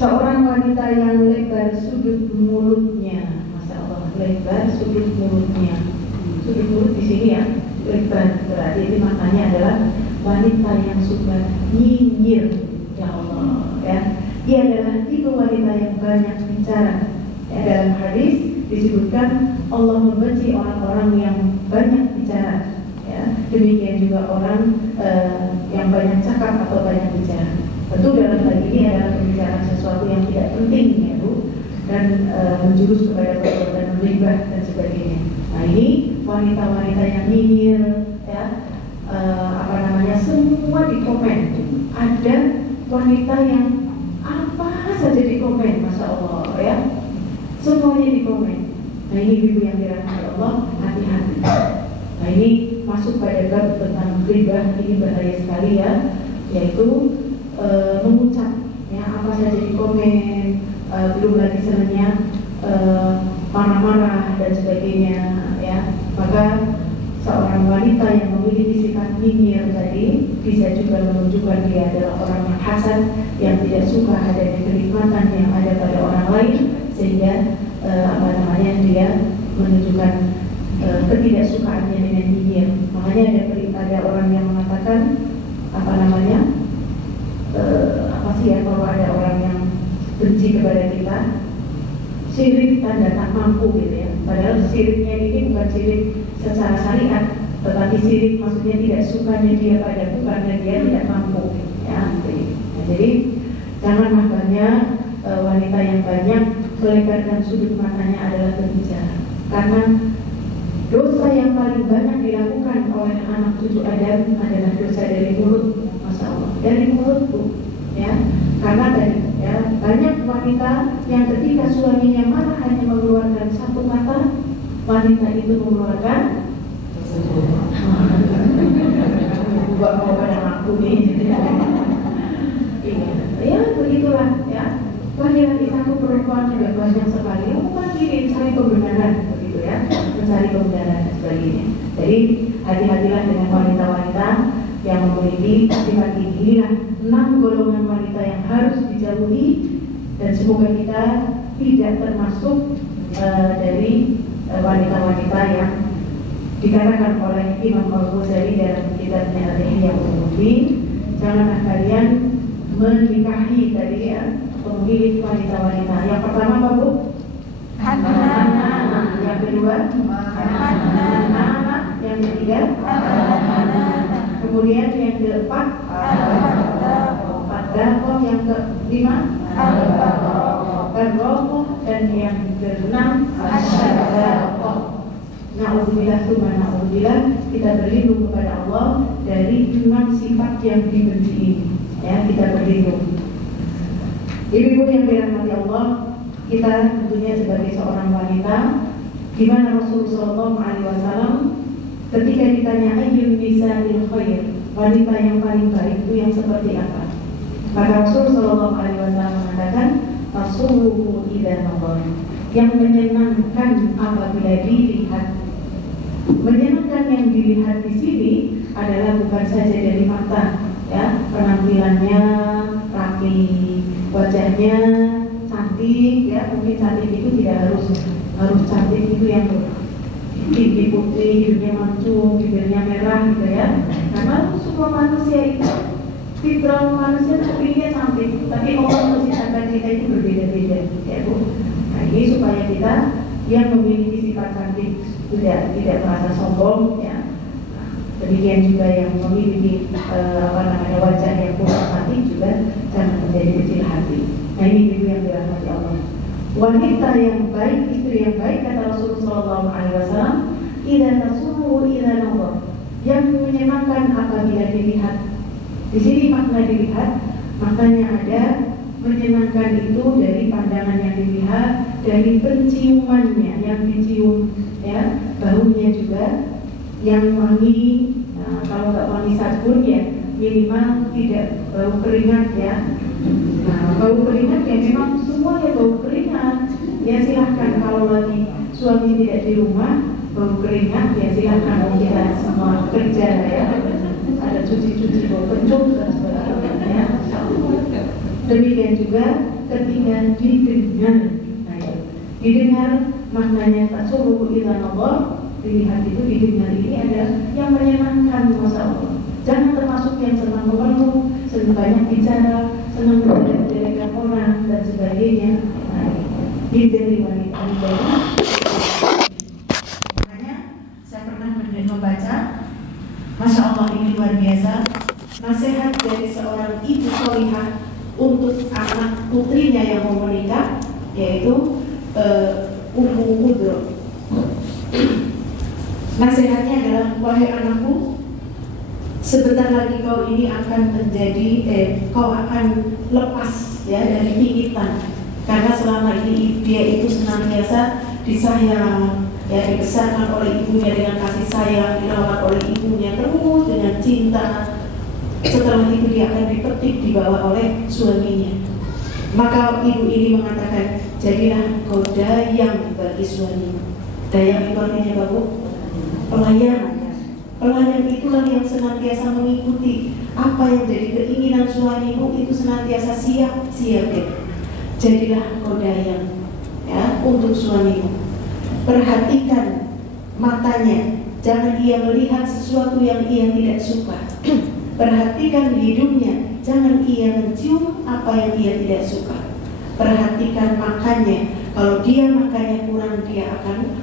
seorang wanita yang lebar sudut mulutnya, masya Allah, lebar sudut mulutnya. Sudut mulut di sini, ya, lebar, berarti itu maknanya adalah wanita yang suka nyinyir, ya Allah, ya. Dia adalah tipe wanita yang banyak bicara, ya. Dalam hadis disebutkan Allah membenci orang-orang yang banyak bicara, ya. Demikian juga orang yang banyak cakap atau banyak bicara. Tentu dalam hal ini adalah pembicaraan sesuatu yang tidak penting, ya Bu, dan menjurus kepada perbuatan riba dan sebagainya. Nah ini wanita-wanita yang nyinyir, ya, semua dikomen. Ada wanita yang apa saja dikomen, masya Allah, ya, semuanya dikomen. Nah ini ibu yang dirahmati Allah, hati-hati. Nah ini masuk pada bab tentang riba, ini bahaya sekali, ya, yaitu mengucap, ya, apa saja dikomen, belum lagi senangnya marah-marah dan sebagainya, ya. Maka Maka seorang wanita yang memiliki sifat nyinyir tadi bisa juga menunjukkan dia adalah orang yang hasad, yang tidak suka adanya kenikmatan yang ada pada orang lain, sehingga dia menunjukkan ketidaksukaannya dengan nyinyir. Makanya ada orang yang mengatakan kalau ada orang yang benci kepada kita, syirik tanda tak mampu gitu ya. Padahal syiriknya ini bukan syirik secara syariat, tetapi syirik maksudnya tidak sukanya dia padaku karena dia tidak mampu ya. Jadi janganlah banyak wanita yang banyak melebarkan sudut matanya adalah berbicara, karena dosa yang paling banyak dilakukan oleh anak cucu Adam adalah dosa dari mulut. Masya Allah, dari mulutku ya. Karena tadi ya, banyak wanita yang ketika suaminya marah hanya mengeluarkan satu kata, wanita itu mengeluarkan buat mau pada aku nih. Ya begitulah ya. Laki-laki satu, perempuan juga banyak sekali. Bukan diri mencari kebenaran begitu ya, mencari kebenaran dan sebagainya. Jadi hati-hatilah dengan wanita-wanita yang memiliki sifat ini. 6 golongan wanita yang harus dijauhi, dan semoga kita tidak termasuk dari wanita-wanita yang dikatakan oleh Imam Al-Ghazali dalam kitabnya Al-Ihya Ulumuddin. Janganlah kalian menikahi tadi ya, memilih wanita-wanita. Yang pertama apa Bu? Yang kedua yang ketiga, kemudian yang keempat Darkoh, yang kelima Darkoh, dan yang keenam Darkoh. Na'udzubillah summa na'udzubillah, kita berlindung kepada Allah dari 6 sifat yang dibenci ini ya, kita berlindung. Ibu-ibu yang dirahmati Allah, kita tentunya sebagai seorang wanita, di mana Rasulullah SAW ketika ditanya ayyun nisa'il khair, wanita yang paling baik itu yang seperti apa? Maka Rasulullah SAW mengatakan as-sururu idza nadhar, yang menyenangkan apabila dilihat. Menyenangkan yang dilihat di sini adalah bukan saja dari mata ya, penampilannya rapi, wajahnya cantik ya. Mungkin cantik itu tidak harus cantik itu yang tinggi putih, hidungnya mancung, bibirnya merah gitu ya. Karena semua manusia itu, fitrah manusia sebenarnya cantik, tapi Allah menciptakan kita itu berbeda-beda ya Bu. Nah ini supaya kita yang memiliki sifat cantik tidak merasa sombong ya. Demikian juga yang memiliki wajah yang kurang cantik juga jangan menjadi kecil hati. Nah ini ibu yang dirahmati Allah. Wanita yang baik, istri yang baik, kata Rasulullah SAW, idza tasuru idza nadhar, yang menyenangkan apabila dilihat. Di sini makna dilihat, maknanya ada menyenangkan itu dari pandangan yang dilihat, dari penciumannya yang dicium ya, baunya juga yang wangi. Nah, kalau nggak wangi sabun ya minimal tidak bau keringat ya. Nah, bau keringat ya memang semua ya bau keringat. Ya silahkan, kalau lagi suami tidak di rumah bau keringat ya silahkan kita semua kerja ya. Ada cuci-cuci bau kencur dan sebagainya. Demikian juga ketika didengar. Nah, ya. Didengar maknanya tasawwur idza nadhar, dilihat itu didengar ini ada yang menyenangkan. Masya Allah. Jangan termasuk yang senang mengeluh, senang banyak bicara, senang menjelek-jelekan orang dan sebagainya. Nah, hindari wanita dari. Makanya saya pernah membaca, Masya Allah, ini luar biasa, nasihat dari seorang ibu sholihah untuk anak putrinya yang mau menikah, yaitu Ummu Qudro. Nasihatnya adalah, wahai anakku, sebentar lagi kau ini akan menjadi kau akan lepas ya dari pingitan, karena selama ini dia itu senantiasa disayang ya, dibesarkan oleh ibunya dengan kasih sayang, dirawat oleh ibunya terus dengan cinta. Setelah itu dia akan dipetik di bawah oleh suaminya. Maka ibu ini mengatakan, jadilah kau dayang bagi suamimu. Dayang itu artinya apa Bu? pelayan. Pelayan itulah yang senantiasa mengikuti apa yang jadi keinginan suamimu, itu senantiasa siap siaga. Jadilah engkau dayang ya untuk suamimu. Perhatikan matanya, jangan ia melihat sesuatu yang ia tidak suka. Perhatikan hidungnya, jangan ia mencium apa yang ia tidak suka. Perhatikan makannya, kalau dia makannya kurang dia akan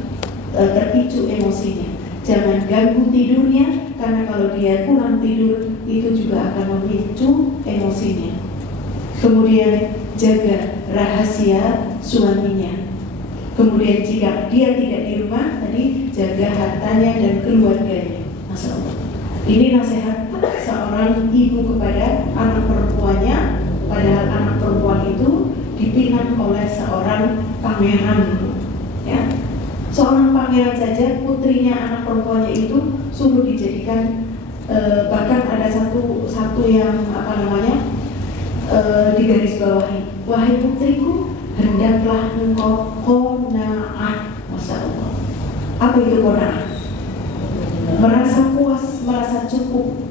terpicu emosinya. Jangan ganggu tidurnya, karena kalau dia kurang tidur itu juga akan memicu emosinya. Kemudian jaga rahasia suaminya. Kemudian jika dia tidak di rumah, tadi jaga hartanya dan keluarganya. Masya Allah. Ini nasihat seorang ibu kepada anak perempuannya. Padahal anak perempuan itu dipinang oleh seorang pangeran, ya. Seorang pangeran saja, putrinya anak perempuannya itu suruh dijadikan, bahkan ada satu yang digaris bawahi. Wahai putriku, hendaklah engkau qanaah. Masya Allah. Apa itu qanaah? Merasa puas, merasa cukup.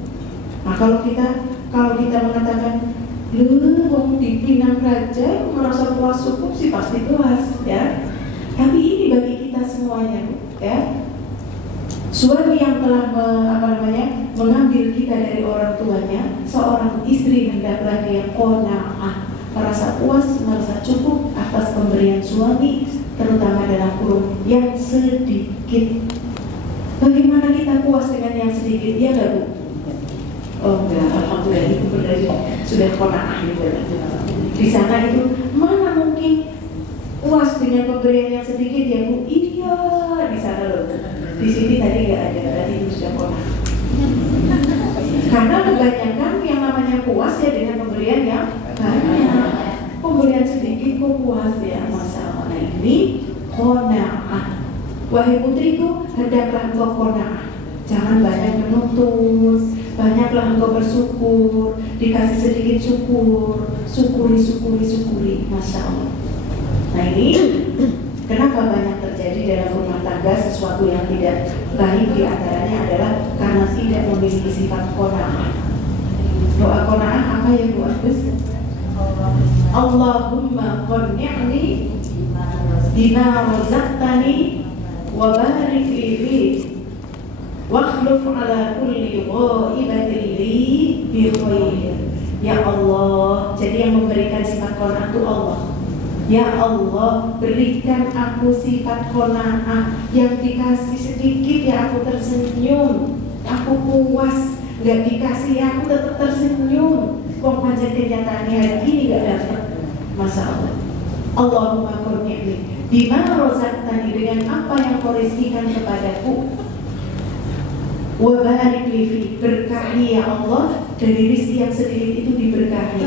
Nah, kalau kita mengatakan, lu dipinang raja merasa puas cukup sih pasti puas, ya. Tapi ini bagi kita semuanya, ya. Suami yang telah mengambil kita dari orang tuanya, seorang istri hendaklah dia qanaah, merasa puas, merasa cukup atas pemberian suami, terutama dalam kurung yang sedikit. Bagaimana kita puas dengan yang sedikit, ya nggak Bu? Oh enggak, alhamdulillah itu berarti sudah qanaah gitu. Di sana itu mana mungkin puas dengan pemberian yang sedikit ya Bu? Iya, di sana loh. Di sini tadi nggak ada, berarti itu sudah qanaah. Karena kebanyakan yang namanya puas ya dengan pemberian yang banyak. Pemberian sedikit kok puas ya, masalah. Nah ini qanaah. Wahai putriku, hendaklah engkau qanaah. Jangan banyak menuntut, banyaklah engkau bersyukur, dikasih sedikit syukur, syukuri, Masya Allah. Nah ini kenapa banyak terjadi dalam rumah tangga sesuatu yang tidak baik, di antaranya adalah karena tidak memiliki sifat qanaah. Doa qanaah apa ya Bu Agus? Allahumma qanni'ni bima razaqtani wa barik li fi wakhluf ala kulli ghaibatin li bi khair. Ya Allah, jadi yang memberikan sifat qanaah itu Allah. Ya Allah, berikan aku sifat qanaah, yang dikasih sedikit ya aku tersenyum, aku puas, nggak dikasih aku tetap tersenyum. Kok macam kenyataannya hari ini nggak dapat, Masya Allah. Allahumma qurni'ni bima razaqtani, dengan apa yang kau rezekikan kepadaku. Wa barik li fi, berkahi ya Allah, dari rezeki yang sedikit itu diberkahi.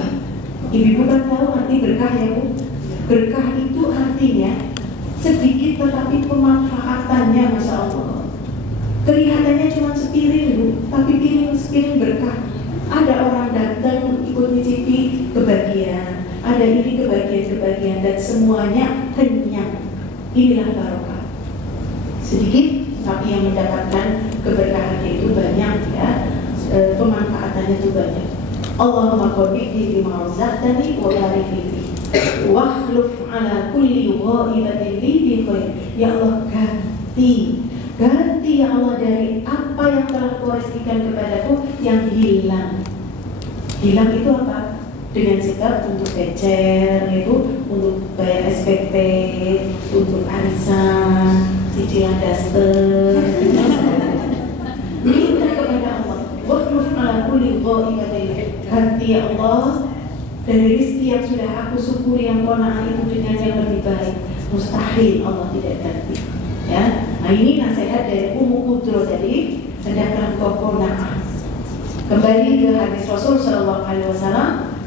Ibu kan tahu arti berkah ya Bu? Berkah itu artinya sedikit tetapi pemanfaatannya Masya Allah. Kelihatannya cuma sepiring Bu, tapi sepiring berkah. Ada orang datang ikut mencicipi kebagian, ada ini kebagian, dan semuanya kenyang. Inilah barokah. Sedikit tapi yang mendapatkan keberkahan itu banyak ya, pemanfaatannya itu banyak. Allahumma qurni'ni bima razaqtani wa barik li fi wakhluf ala kulli ghaibatin li bi khair. Ya Allah, ganti ya Allah dari apa yang telah kau rezekikan kepadaku yang hilang. Hilang itu apa? Dengan sikap untuk becer, itu untuk bayar SPP, untuk arisan, cicilan daster. Minta kepada Allah, wakhluf ala kulli ghaibatin. Ganti ya Allah dari rezeki yang sudah aku syukuri yang qanaah itu dengan yang lebih baik. Mustahil Allah tidak ganti. Ya, nah ini nasihat dari Ummu Qudro tadi, hendaklah engkau qanaah. Kembali ke hadis Rasul Shallallahu Alaihi Wasallam,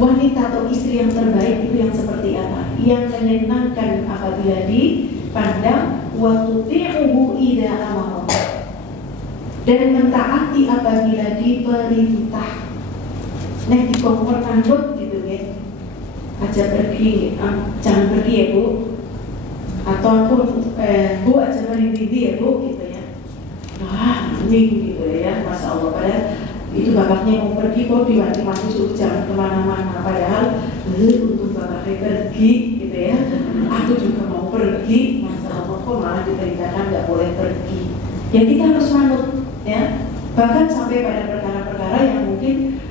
wanita atau istri yang terbaik itu yang seperti apa? Yang menyenangkan apabila dipandang, wa tuti'uhu idza amara, dan mentaati apabila diperintah. Nah dikongkon nanggut gitu ya, aja pergi, jangan pergi ya Bu. Atau aku Bu aja merintih ya Bu gitu ya. hening gitu ya, Masya Allah. Padahal itu bapaknya mau pergi kok dimati-mati suruh jangan kemana-mana. Padahal untuk bapaknya pergi gitu ya, aku juga mau pergi. Masya Allah, kok malah diperintahkan nggak boleh pergi. Ya kita harus manut ya. Bahkan sampai pada perkara-perkara yang mungkin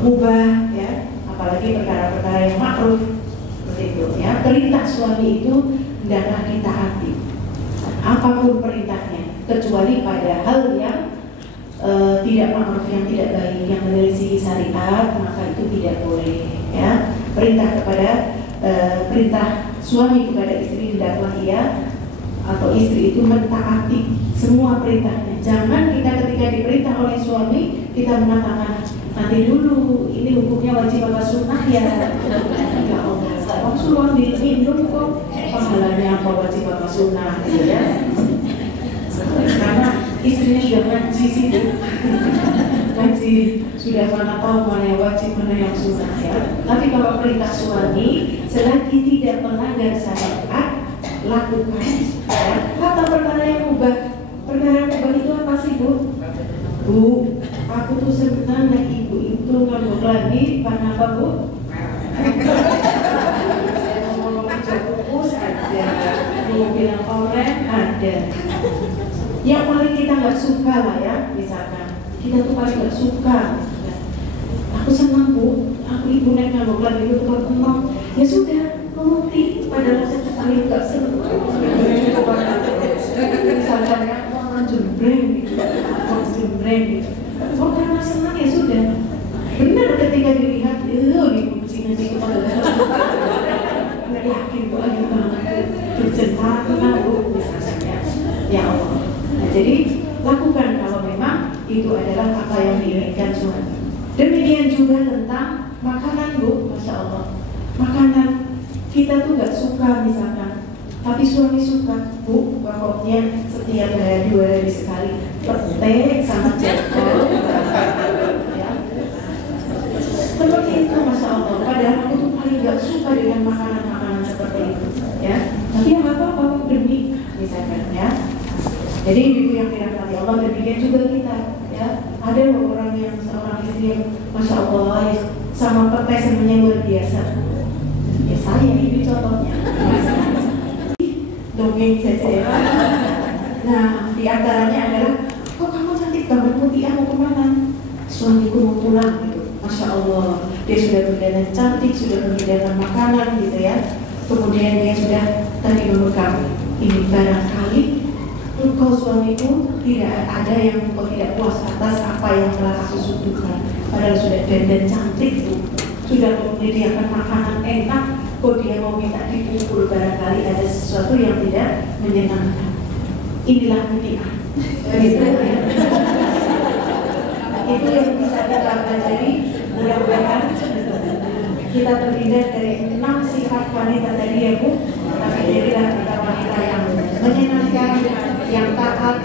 mubah ya, apalagi perkara-perkara yang makruf seperti itu ya. Perintah suami itu hendaklah ditaati apapun perintahnya, kecuali pada hal yang tidak makruf, yang tidak baik, yang menyelisihi syariat, maka itu tidak boleh ya. Perintah suami kepada istri hendaklah ia atau istri itu mentaati semua perintahnya. Jangan kita ketika diperintah oleh suami kita mengatakan nanti dulu, ini hukumnya wajib apa sunnah ya. Ya Allah, Rasulullah minum kok, pahalanya apa wajib apa sunnah gitu ya. Karena istrinya sudah ngaji sih, ngaji sudah mana tahu mana yang wajib mana yang sunnah ya. Tapi kalau perintah suami selagi tidak melanggar syariat, lakukan ya. Kata perkara yang mubah, perkara yang mubah itu apa sih Bu? Bu, aku tuh sebenarnya ibu itu ngambek lagi karena apa Bu? Saya mau kerja kukus ada, mau bilang oren ada. Yang paling kita nggak suka lah ya, misalkan kita tuh paling nggak suka. Aku senang Bu, aku ibu naik ngambek lagi itu tukang kenal. Ya sudah, mengerti. Padahal saya paling nggak senang. Misalkan ya, mau jembreng gitu, oh karena senang ya sudah. Benar ketika dilihat, dipuji nanti kepada nggak yakin Bu, ayo banget berjentara kenal Bu, misalnya ya Allah. Nah jadi lakukan kalau memang itu adalah apa yang diinginkan suami. Demikian juga tentang makanan Bu, Masya Allah. Makanan kita tuh nggak suka misalkan, tapi suami suka Bu, pokoknya setiap hari 2 hari sekali pete sama cendol ya. Seperti itu Masya Allah. Padahal aku tuh paling gak suka dengan makanan-makanan seperti itu ya. Tapi yang apa-apa demi misalkan ya. Jadi ibu yang dirahmati Allah, demikian juga kita ya. Ada orang yang seorang istri yang Masya Allah ya, sama pete semuanya luar biasa. Ya saya ini contohnya. Dongeng saja ya. Nah, di antaranya adalah, kok kamu cantik banget Mutia, mau kemana? Suamiku mau pulang gitu. Masya Allah, dia sudah berdandan cantik, sudah menyediakan makanan gitu ya. Kemudian dia sudah tadi memegang ini, barangkali engkau suamiku tidak ada yang engkau tidak puas atas apa yang telah aku suguhkan. Padahal sudah dandan cantik tuh, sudah menyediakan makanan enak, kok dia mau minta dipukul, barangkali ada sesuatu yang tidak menyenangkan. Inilah Mutia gitu ya. Itu yang bisa kita pelajari. Mudah-mudahan kita terhindar dari 6 sifat wanita tadi ya Bu. Tapi jadilah kita wanita yang menyenangkan, yang taat,